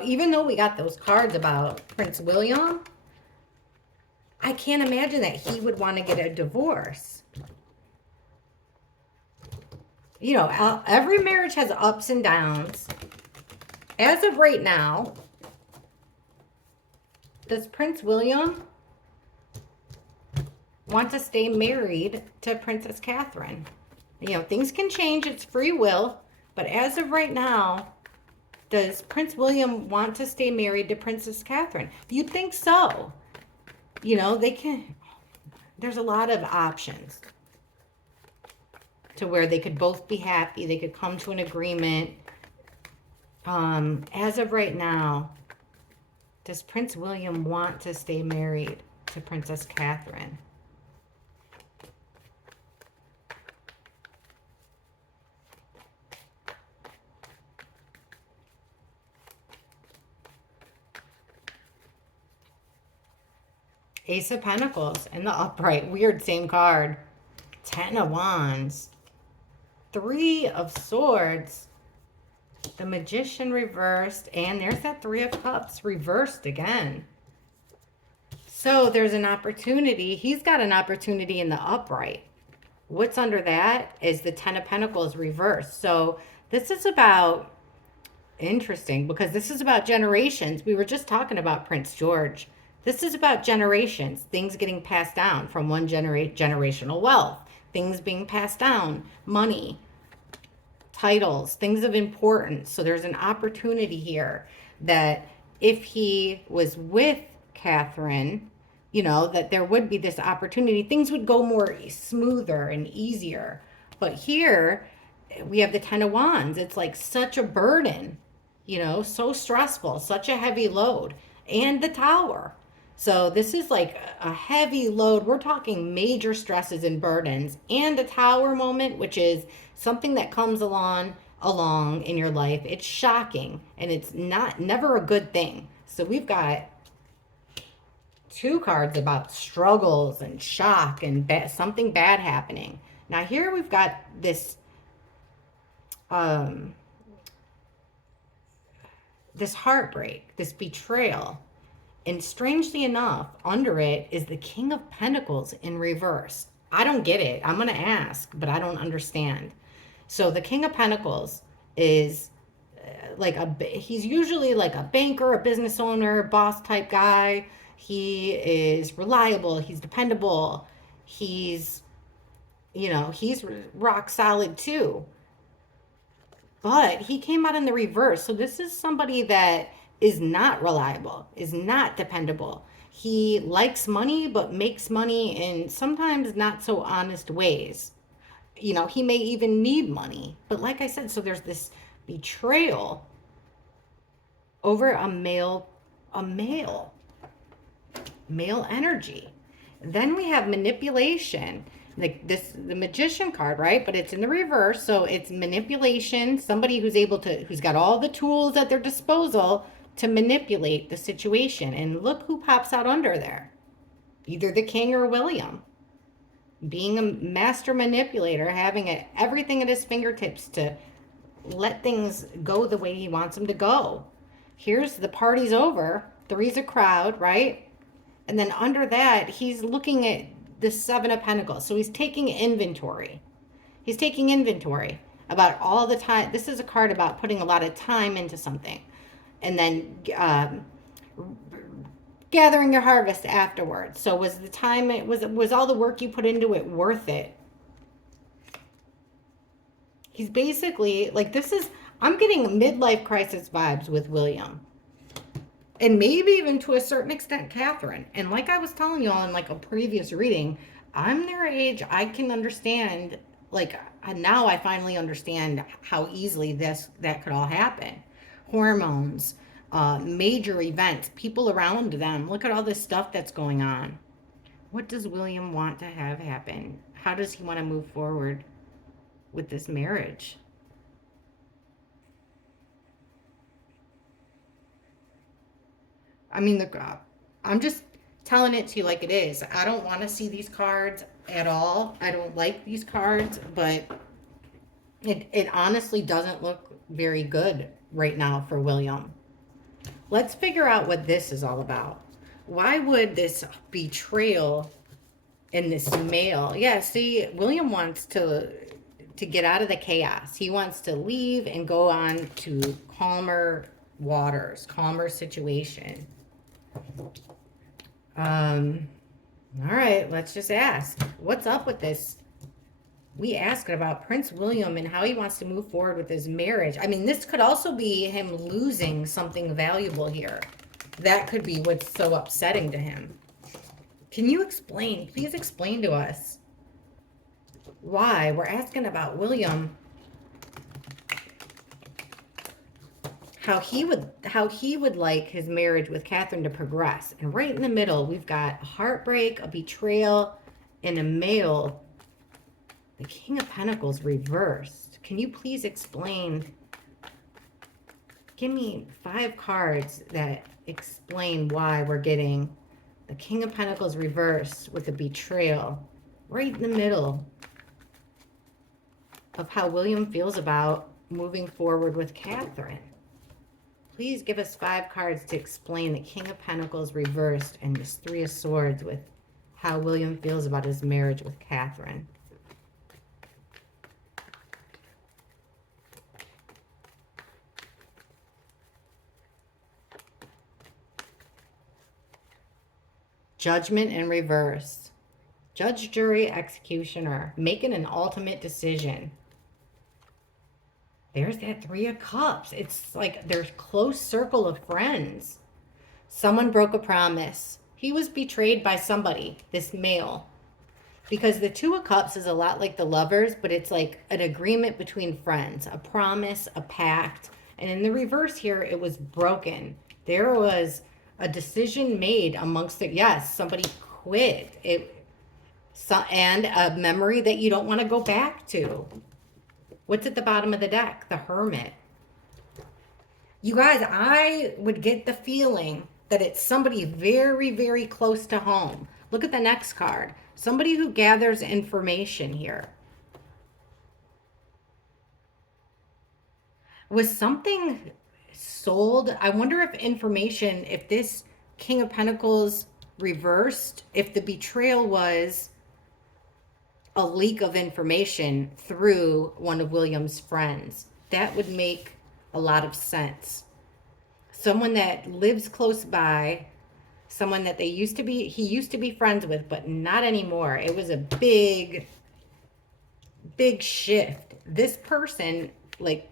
even though we got those cards about Prince William, I can't imagine that he would want to get a divorce. You know, every marriage has ups and downs. As of right now, does Prince William want to stay married to Princess Catherine? You know, things can change. It's free will. But as of right now, does Prince William want to stay married to Princess Catherine? You'd think so. You know, there's a lot of options to where they could both be happy. They could come to an agreement. As of right now, does Prince William want to stay married to Princess Catherine? Ace of Pentacles in the upright. Weird, same card. Ten of Wands. Three of Swords. The Magician reversed. And there's that Three of Cups reversed again. So there's an opportunity. He's got an opportunity in the upright. What's under that is the Ten of Pentacles reversed. So this is about, interesting, because this is about generations. We were just talking about Prince George. This is about generations, things getting passed down from one generational wealth, things being passed down, money, titles, things of importance. So there's an opportunity here that if he was with Catherine, you know, that there would be this opportunity. Things would go more smoother and easier. But here we have the Ten of Wands. It's like such a burden, you know, so stressful, such a heavy load. And the Tower. So this is like a heavy load. We're talking major stresses and burdens. And a Tower moment, which is something that comes along in your life. It's shocking and it's never a good thing. So we've got two cards about struggles and shock and something bad happening. Now here we've got this this heartbreak, this betrayal. And strangely enough, under it is the King of Pentacles in reverse. I don't get it. I'm going to ask, but I don't understand. So the King of Pentacles is he's usually like a banker, a business owner, boss type guy. He is reliable. He's dependable. He's, you know, he's rock solid too. But he came out in the reverse. So this is somebody that is not reliable, is not dependable. He likes money, but makes money in sometimes not so honest ways. You know, he may even need money. But like I said, so there's this betrayal over a male energy. Then we have manipulation. Like this, the Magician card, right? But it's in the reverse. So it's manipulation. Somebody who's got all the tools at their disposal to manipulate the situation. And look who pops out under there. Either the King or William. Being a master manipulator, having everything at his fingertips to let things go the way he wants them to go. Here's the party's over. Three's a crowd, right? And then under that, he's looking at the Seven of Pentacles. So he's taking inventory. He's taking inventory about all the time. This is a card about putting a lot of time into something. And then gathering your harvest afterwards. So was the time, was all the work you put into it worth it? He's basically, like, I'm getting midlife crisis vibes with William. And maybe even to a certain extent, Catherine. And like I was telling y'all in like a previous reading, I'm their age. I can understand, like, now I finally understand how easily that could all happen. Hormones, major events, people around them. Look at all this stuff that's going on. What does William want to have happen? How does he want to move forward with this marriage? I mean, I'm just telling it to you like it is. I don't want to see these cards at all. I don't like these cards, but it honestly doesn't look very good right now for William. Let's figure out what this is all about. Why would this betrayal in this male? Yeah, see, William wants to get out of the chaos. He wants to leave and go on to calmer waters, calmer situation. All right, let's just ask. What's up with this? We asked about Prince William and how he wants to move forward with his marriage. I mean, this could also be him losing something valuable here. That could be what's so upsetting to him. Can you explain? Please explain to us why. We're asking about William. How he would like his marriage with Catherine to progress. And right in the middle, we've got a heartbreak, a betrayal, and a male. The King of Pentacles reversed. Can you please explain? Give me 5 cards that explain why we're getting The King of Pentacles reversed with the betrayal. Right in the middle of how William feels about moving forward with Catherine. Please give us 5 cards to explain the King of Pentacles reversed and this 3 of Swords with how William feels about his marriage with Catherine. Judgment in reverse. Judge, jury, executioner. Making an ultimate decision. There's that 3 of Cups. It's like their close circle of friends. Someone broke a promise. He was betrayed by somebody, this male. Because the 2 of Cups is a lot like the Lovers, but it's like an agreement between friends. A promise, a pact. And in the reverse here, it was broken. There was a decision made amongst it. Yes, somebody quit. And a memory that you don't want to go back to. What's at the bottom of the deck? The Hermit. You guys, I would get the feeling that it's somebody very, very close to home. Look at the next card. Somebody who gathers information here. Was something sold? I wonder if information, if this King of Pentacles reversed, if the betrayal was a leak of information through one of William's friends. That would make a lot of sense. Someone that lives close by, someone that he used to be friends with, but not anymore. It was a big shift. This person like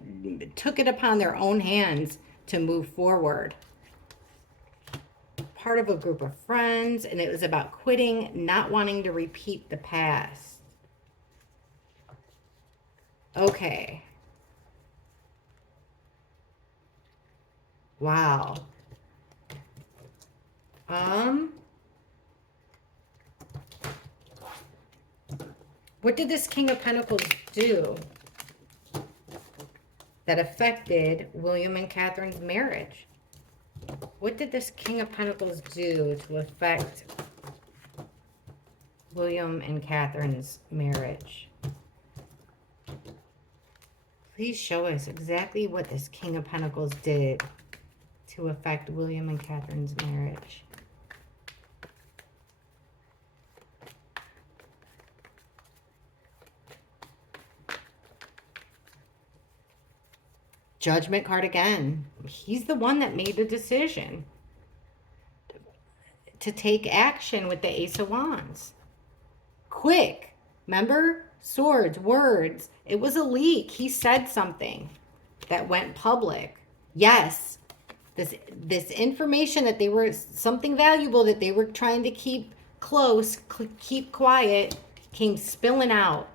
took it upon their own hands to move forward. Part of a group of friends, and it was about quitting, not wanting to repeat the past. Okay. Wow. What did this King of Pentacles do that affected William and Catherine's marriage? What did this King of Pentacles do to affect William and Catherine's marriage? Please show us exactly what this King of Pentacles did to affect William and Catherine's marriage. Judgment card again. He's the one that made the decision to take action with the Ace of Wands. Quick. Remember? Swords, words. It was a leak. He said something that went public. Yes, this information that they were, something valuable that they were trying to keep close, keep quiet, came spilling out.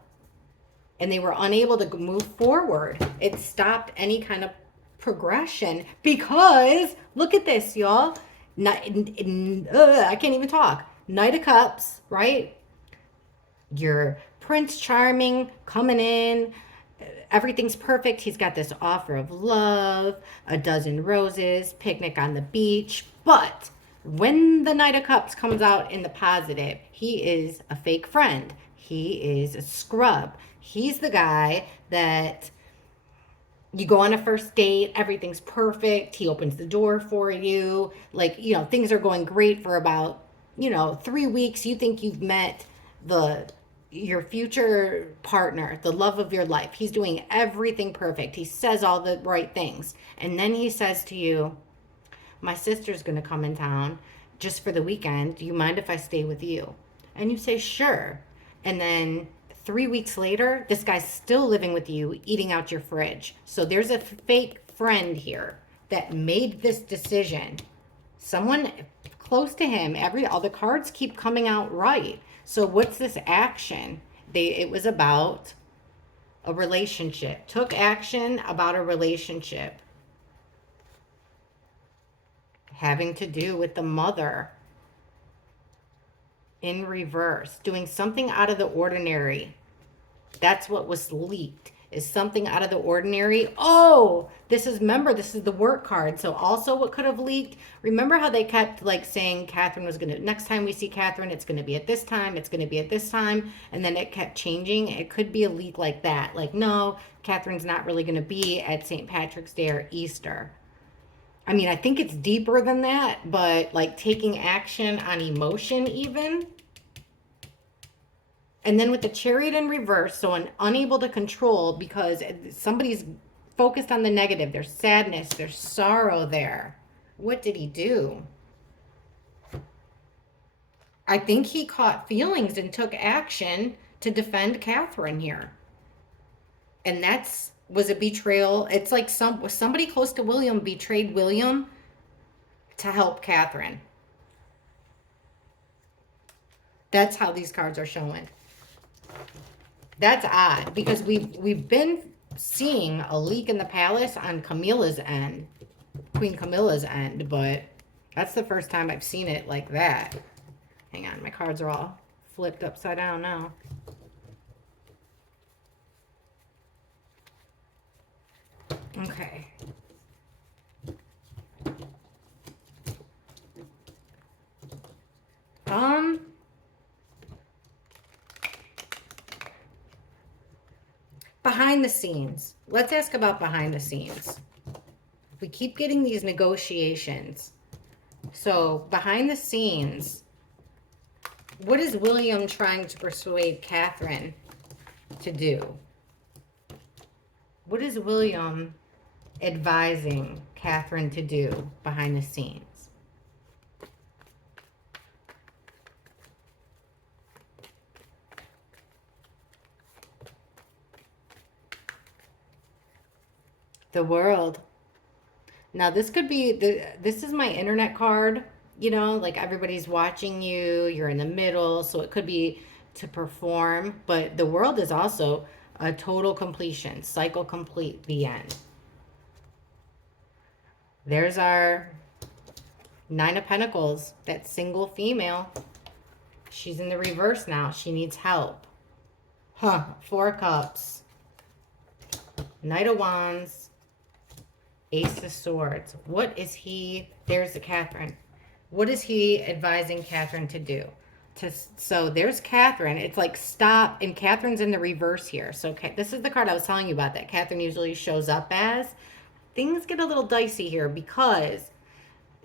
And they were unable to move forward. It stopped any kind of progression because, look at this, y'all. I can't even talk. Knight of Cups, right? Your Prince Charming coming in. Everything's perfect. He's got this offer of love, a dozen roses, picnic on the beach. But when the Knight of Cups comes out in the positive, he is a fake friend. He is a scrub. He's the guy that you go on a first date, everything's perfect. He opens the door for you. Like, you know, things are going great for about, 3 weeks. You think you've met your future partner, the love of your life. He's doing everything perfect. He says all the right things. And then he says to you, my sister's going to come in town just for the weekend. Do you mind if I stay with you? And you say, sure. And then 3 weeks later, this guy's still living with you, eating out your fridge. So there's a fake friend here that made this decision. Someone close to him, all the cards keep coming out right. So what's this action? It was about a relationship. Took action about a relationship. Having to do with the mother. In reverse. Doing something out of the ordinary. That's what was leaked. is something out of the ordinary. Oh, remember, this is the work card. So also what could have leaked, remember how they kept like saying Catherine was going to, next time we see Catherine, it's going to be at this time, it's going to be at this time. And then it kept changing. It could be a leak like that. Like, no, Catherine's not really going to be at St. Patrick's Day or Easter. I mean, I think it's deeper than that, but like taking action on emotion even. And then with the Chariot in reverse, so unable to control because somebody's focused on the negative. There's sadness, there's sorrow there. What did he do? I think he caught feelings and took action to defend Catherine here. And was a betrayal. It's like somebody close to William betrayed William to help Catherine. That's how these cards are showing. That's odd because we've been seeing a leak in the palace on Camilla's end, Queen Camilla's end, but that's the first time I've seen it like that. Hang on, my cards are all flipped upside down now. Okay. Behind the scenes. Let's ask about behind the scenes. We keep getting these negotiations. So behind the scenes, what is William trying to persuade Catherine to do? What is William advising Catherine to do behind the scenes? The World. Now this could be this is my internet card, you know, like everybody's watching you, you're in the middle, so it could be to perform, but the World is also a total completion, cycle complete, the end. There's our Nine of Pentacles, that single female. She's in the reverse now. She needs help. Four of Cups. Knight of Wands. Ace of Swords. What is he, there's the Catherine. What is he advising Catherine to do? So there's Catherine. It's like stop, and Catherine's in the reverse here. So this is the card I was telling you about that Catherine usually shows up as. Things get a little dicey here because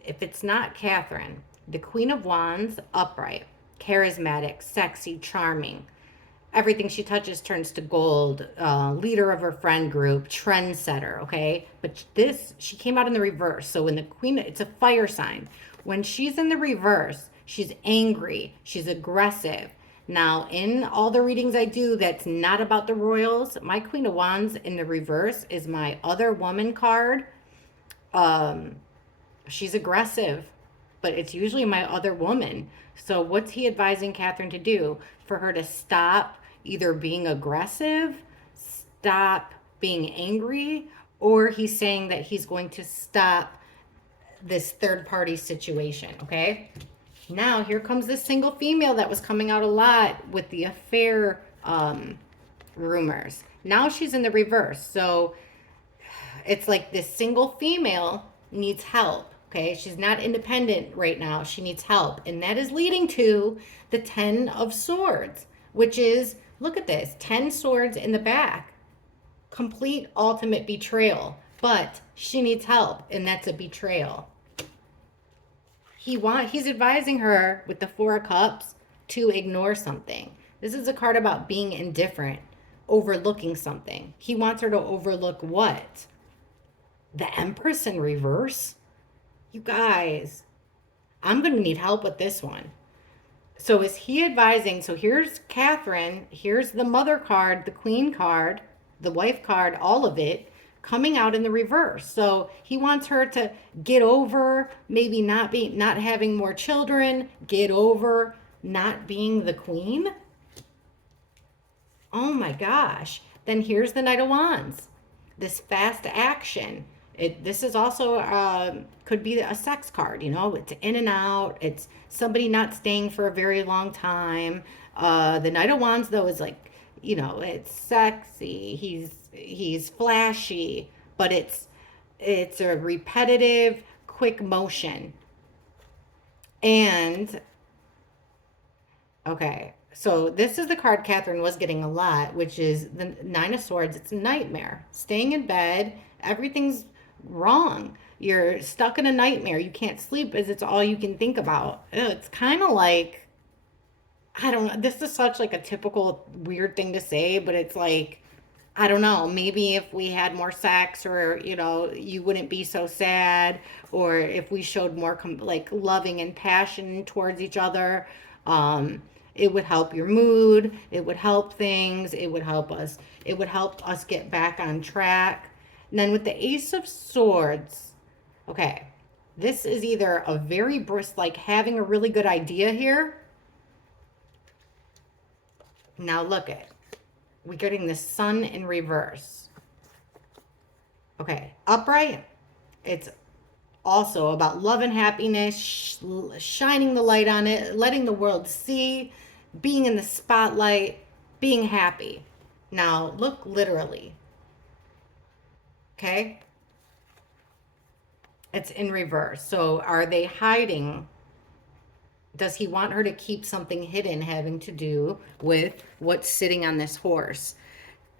if it's not Catherine, the Queen of Wands, upright, charismatic, sexy, charming. Everything she touches turns to gold. Leader of her friend group, trendsetter, okay? But she came out in the reverse. So when the Queen, it's a fire sign. When she's in the reverse, she's angry. She's aggressive. Now, in all the readings I do that's not about the royals, my Queen of Wands in the reverse is my other woman card. She's aggressive, but it's usually my other woman. So what's he advising Catherine to do? For her to stop either being aggressive, stop being angry, or he's saying that he's going to stop this third party situation, okay? Now, here comes this single female that was coming out a lot with the affair rumors. Now she's in the reverse. So it's like this single female needs help, okay? She's not independent right now. She needs help. And that is leading to the 10 of Swords, which is, look at this, 10 swords in the back. Complete ultimate betrayal. But she needs help, and that's a betrayal. He's advising her with the Four of Cups to ignore something. This is a card about being indifferent, overlooking something. He wants her to overlook what? The Empress in reverse? You guys, I'm going to need help with this one. So is he advising? So here's Catherine. Here's the mother card, the queen card, the wife card, all of it coming out in the reverse. So he wants her to get over maybe not having more children, get over not being the queen. Oh my gosh. Then here's the Knight of Wands. This fast action. This is also could be a sex card, you know, it's in and out. It's somebody not staying for a very long time. The Knight of Wands, though, is like you know, it's sexy, he's flashy, but it's a repetitive, quick motion. And okay, so this is the card Catherine was getting a lot, which is the Nine of Swords. It's a nightmare. Staying in bed, everything's wrong. You're stuck in a nightmare. You can't sleep as it's all you can think about. It's kind of like, I don't know. This is such like a typical weird thing to say, but it's like, I don't know. Maybe if we had more sex, or you know, you wouldn't be so sad, or if we showed more like loving and passion towards each other, it would help your mood. It would help things. It would help us. It would help us get back on track. And then with the Ace of Swords, okay, this is either a very brisk, like having a really good idea here. Now look at, we're getting the Sun in reverse. Okay, upright, it's also about love and happiness, shining the light on it, letting the world see, being in the spotlight, being happy. Now look literally. Okay? It's in reverse. So are they hiding? Does he want her to keep something hidden having to do with what's sitting on this horse?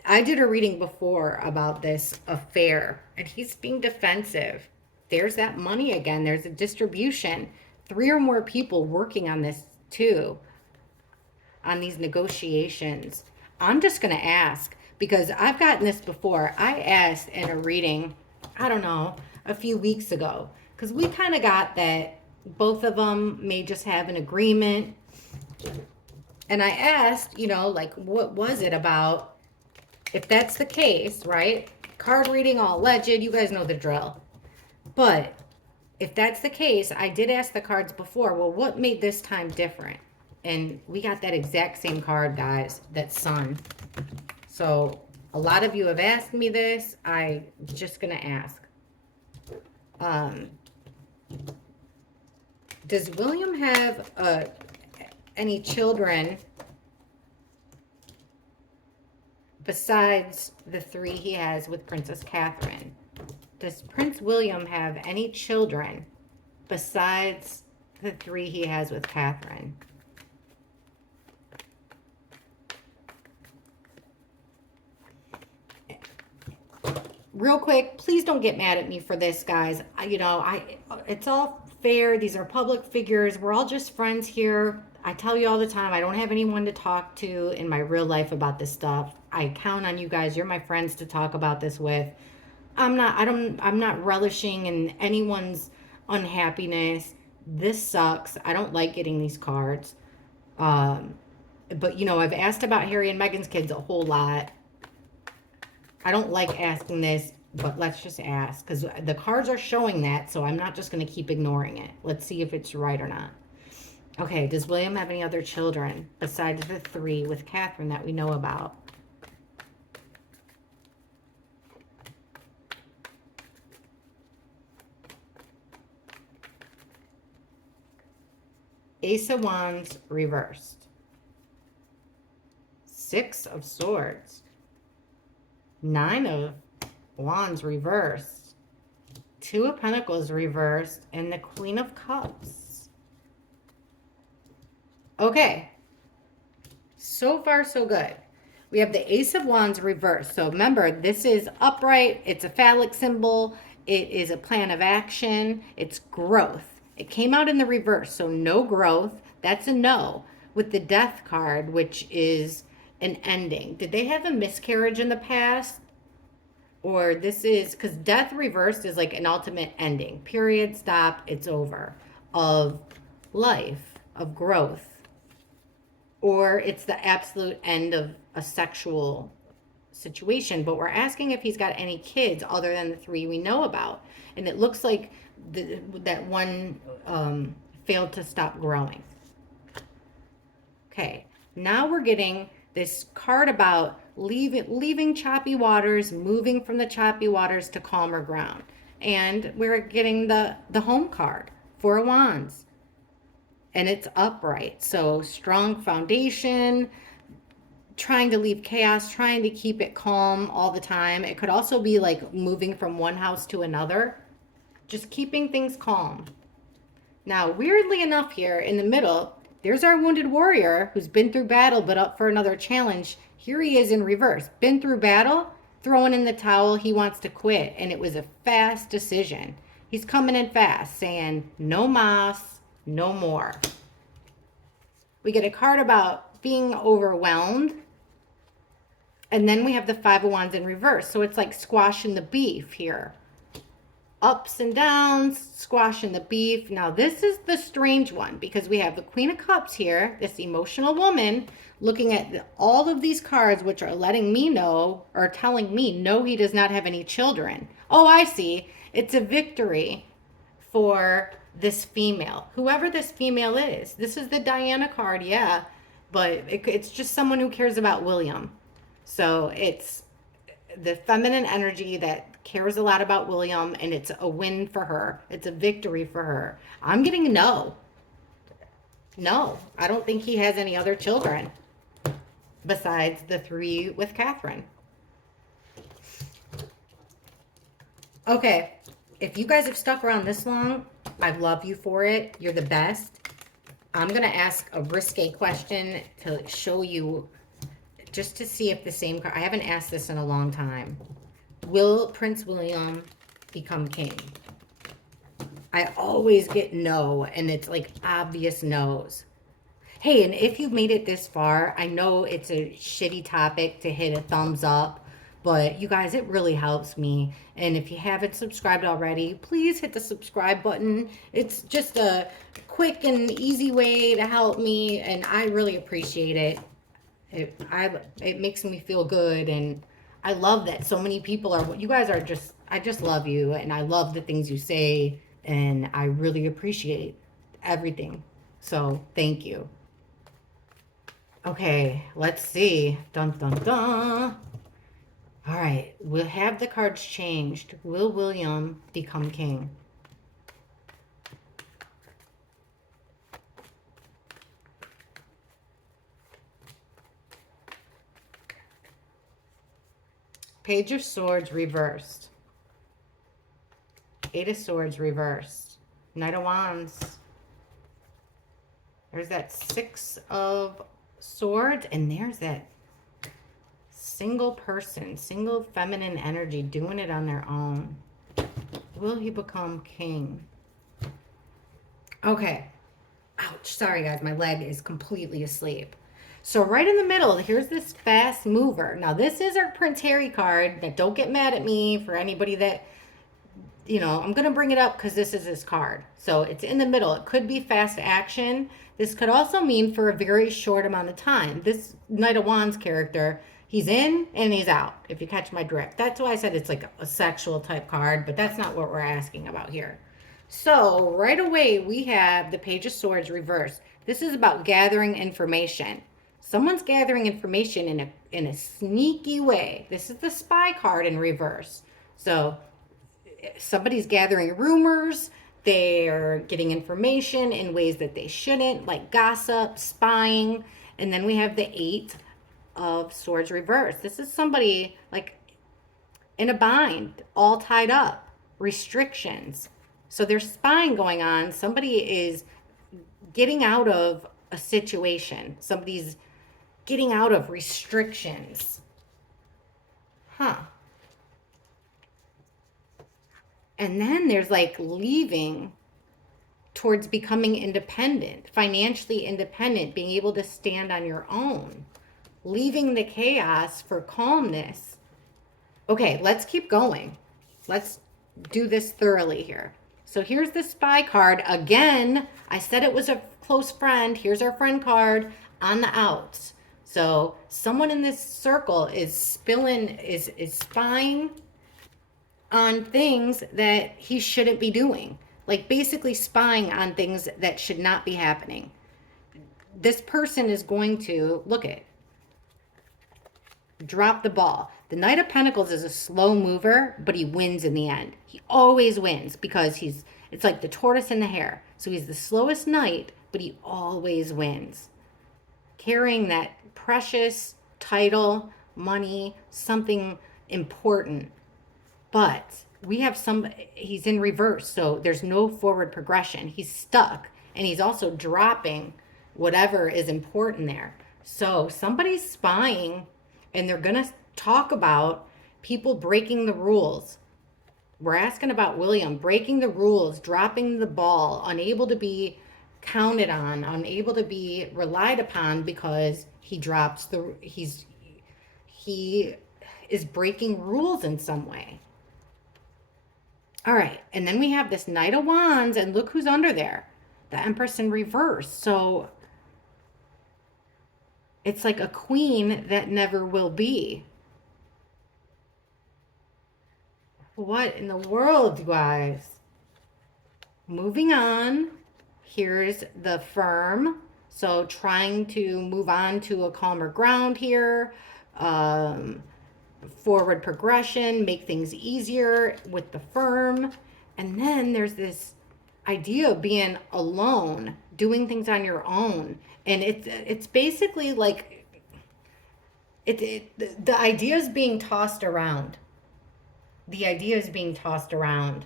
I did a reading before about this affair, and he's being defensive. There's that money again. There's a distribution. 3 or more people working on this too, on these negotiations. I'm just going to ask, because I've gotten this before. I asked in a reading, I don't know, a few weeks ago, because we kind of got that both of them may just have an agreement. And I asked, you know, like, what was it about? If that's the case, right? Card reading, all alleged, you guys know the drill. But if that's the case, I did ask the cards before, well, what made this time different? And we got that exact same card, guys, that Sun. So a lot of you have asked me this. I'm just going to ask. Does William have any children besides the 3 he has with Princess Catherine? Does Prince William have any children besides the 3 he has with Catherine? Real quick, please don't get mad at me for this, guys. You know, it's all fair. These are public figures. We're all just friends here. I tell you all the time, I don't have anyone to talk to in my real life about this stuff. I count on you guys. You're my friends to talk about this with. I'm not relishing in anyone's unhappiness. This sucks. I don't like getting these cards. But you know, I've asked about Harry and Meghan's kids a whole lot. I don't like asking this, but let's just ask, because the cards are showing that, so I'm not just going to keep ignoring it. Let's see if it's right or not. Okay, does William have any other children besides the 3 with Catherine that we know about? Ace of Wands reversed. 6 of Swords. 9 of Wands reversed. 2 of Pentacles reversed. And the Queen of Cups. Okay. So far, so good. We have the Ace of Wands reversed. So remember, this is upright. It's a phallic symbol. It is a plan of action. It's growth. It came out in the reverse, so no growth. That's a no. With the Death card, which is an ending. Did they have a miscarriage in the past? Or this is, because Death reversed is like an ultimate ending. Period, stop, it's over. Of life, of growth. Or it's the absolute end of a sexual situation. But we're asking if he's got any kids other than the 3 we know about. And it looks like that one failed to stop growing. Okay, now we're getting this card about leaving choppy waters, moving from the choppy waters to calmer ground. And we're getting the home card, 4 of Wands. And it's upright. So strong foundation, trying to leave chaos, trying to keep it calm all the time. It could also be like moving from one house to another, just keeping things calm. Now, weirdly enough, here in the middle, there's our wounded warrior who's been through battle but up for another challenge. Here he is in reverse. Been through battle, throwing in the towel, he wants to quit. And it was a fast decision. He's coming in fast, saying, no mas, no more. We get a card about being overwhelmed. And then we have the Five of Wands in reverse. So it's like squashing the beef here. Ups and downs, squashing the beef. Now this is the strange one because we have the Queen of Cups here, this emotional woman, looking at all of these cards, which are letting me know or telling me, no, he does not have any children. Oh, I see. It's a victory for this female, whoever this female is. This is the Diana card, yeah, but it's just someone who cares about William. So it's the feminine energy that cares a lot about William, and it's a win for her. It's a victory for her. I'm getting no. No, I don't think he has any other children besides the 3 with Catherine. Okay, if you guys have stuck around this long, I love you for it. You're the best. I'm going to ask a risque question to show you, just to see if the same card, I haven't asked this in a long time. Will Prince William become king? I always get no, and it's like obvious no's. Hey, and if you've made it this far, I know it's a shitty topic to hit a thumbs up, but you guys, it really helps me. And if you haven't subscribed already, please hit the subscribe button. It's just a quick and easy way to help me, and I really appreciate it. It makes me feel good, and I love that so many people are, you guys are just, I just love you, and I love the things you say, and I really appreciate everything. So thank you. Okay, let's see. Dun, dun, dun. All right, we'll have the cards changed. Will William become king? Page of Swords reversed. 8 of Swords reversed. Knight of Wands. There's that 6 of Swords, and there's that single person, single feminine energy doing it on their own. Will he become king? Okay. Ouch. Sorry, guys. My leg is completely asleep. So right in the middle, here's this fast mover. Now, this is our Prince Harry card. That don't get mad at me for anybody that, you know, I'm going to bring it up because this is his card. So it's in the middle. It could be fast action. This could also mean for a very short amount of time. This Knight of Wands character, he's in and he's out, if you catch my drift. That's why I said it's like a sexual type card, but that's not what we're asking about here. So right away, we have the Page of Swords reversed. This is about gathering information. Someone's gathering information in a sneaky way. This is the Spy card in reverse. So somebody's gathering rumors. They're getting information in ways that they shouldn't, like gossip, spying. And then we have the 8 of Swords reversed. This is somebody like in a bind, all tied up, restrictions. So there's spying going on. Somebody is getting out of a situation. Somebody's getting out of restrictions. Huh. And then there's like leaving towards becoming independent, financially independent, being able to stand on your own, leaving the chaos for calmness. Okay, let's keep going. Let's do this thoroughly here. So here's the Spy card. Again, I said it was a close friend. Here's our friend card on the outs. So someone in this circle is spying on things that he shouldn't be doing. Like basically spying on things that should not be happening. This person is going to, look at, drop the ball. The Knight of Pentacles is a slow mover, but he wins in the end. He always wins because it's like the tortoise and the hare. So he's the slowest knight, but he always wins. Carrying that precious title, money, something important. But we have he's in reverse, so there's no forward progression. He's stuck, and he's also dropping whatever is important there. So somebody's spying, and they're going to talk about people breaking the rules. We're asking about William breaking the rules, dropping the ball, unable to be counted on, unable to be relied upon because he is breaking rules in some way. All right, and then we have this Knight of Wands, and look who's under there. The Empress in reverse. So it's like a queen that never will be. What in the world, you guys? Moving on. Here's the Firm. So trying to move on to a calmer ground here. Forward progression, make things easier with the Firm. And then there's this idea of being alone, doing things on your own. And it's basically like the idea is being tossed around. The idea is being tossed around.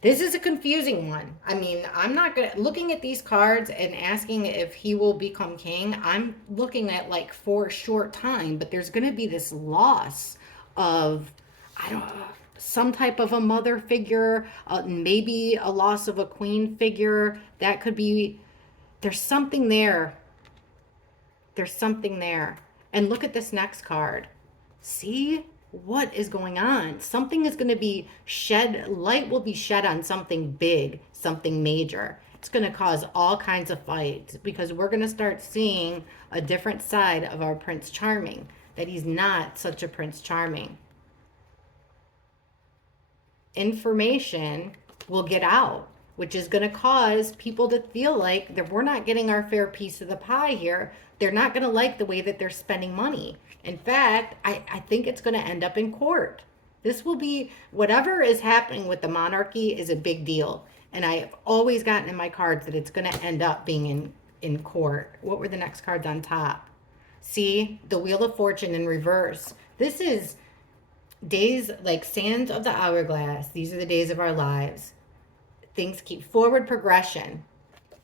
This is a confusing one. I mean, I'm not gonna looking at these cards and asking if he will become king. I'm looking at like for a short time, but there's gonna be this loss of, I don't know, some type of a mother figure, maybe a loss of a queen figure. That could be. There's something there. There's something there. And look at this next card. See? What is going on? Something is going to be shed, light will be shed on something big, something major. It's going to cause all kinds of fights because we're going to start seeing a different side of our Prince Charming, that he's not such a Prince Charming. Information will get out, which is going to cause people to feel like that we're not getting our fair piece of the pie here. They're not going to like the way that they're spending money. In fact, I think it's going to end up in court. This will be, whatever is happening with the monarchy is a big deal. And I have always gotten in my cards that it's going to end up being in court. What were the next cards on top? See, the Wheel of Fortune in reverse. This is days like sands of the hourglass. These are the days of our lives. Things keep forward progression.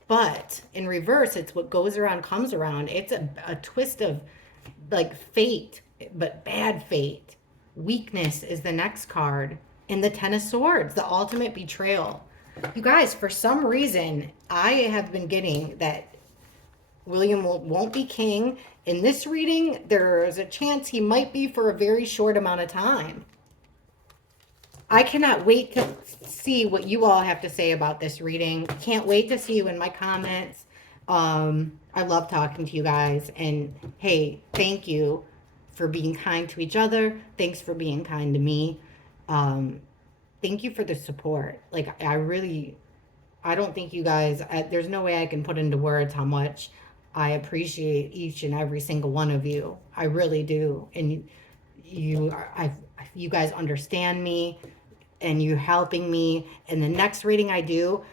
But in reverse, it's what goes around comes around. It's a twist of like fate, but bad fate. Weakness is the next card. And the Ten of Swords, the ultimate betrayal. You guys, for some reason, I have been getting that William won't be king. In this reading, there's a chance he might be for a very short amount of time. I cannot wait to see what you all have to say about this reading. Can't wait to see you in my comments. I love talking to you guys. And hey, thank you for being kind to each other. Thanks for being kind to me. Thank you for the support. Like, I don't think you guys, there's no way I can put into words how much I appreciate each and every single one of you. I really do. And you guys understand me, and you're helping me. And the next reading I do,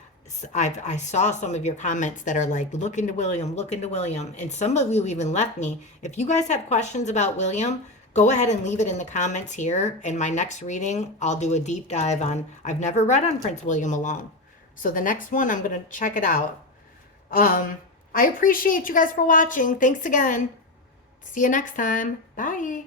I saw some of your comments that are like, look into William, look into William. And some of you even left me. If you guys have questions about William, go ahead and leave it in the comments here. In my next reading, I'll do a deep dive on, I've never read on Prince William alone. So the next one, I'm going to check it out. I appreciate you guys for watching. Thanks again. See you next time. Bye.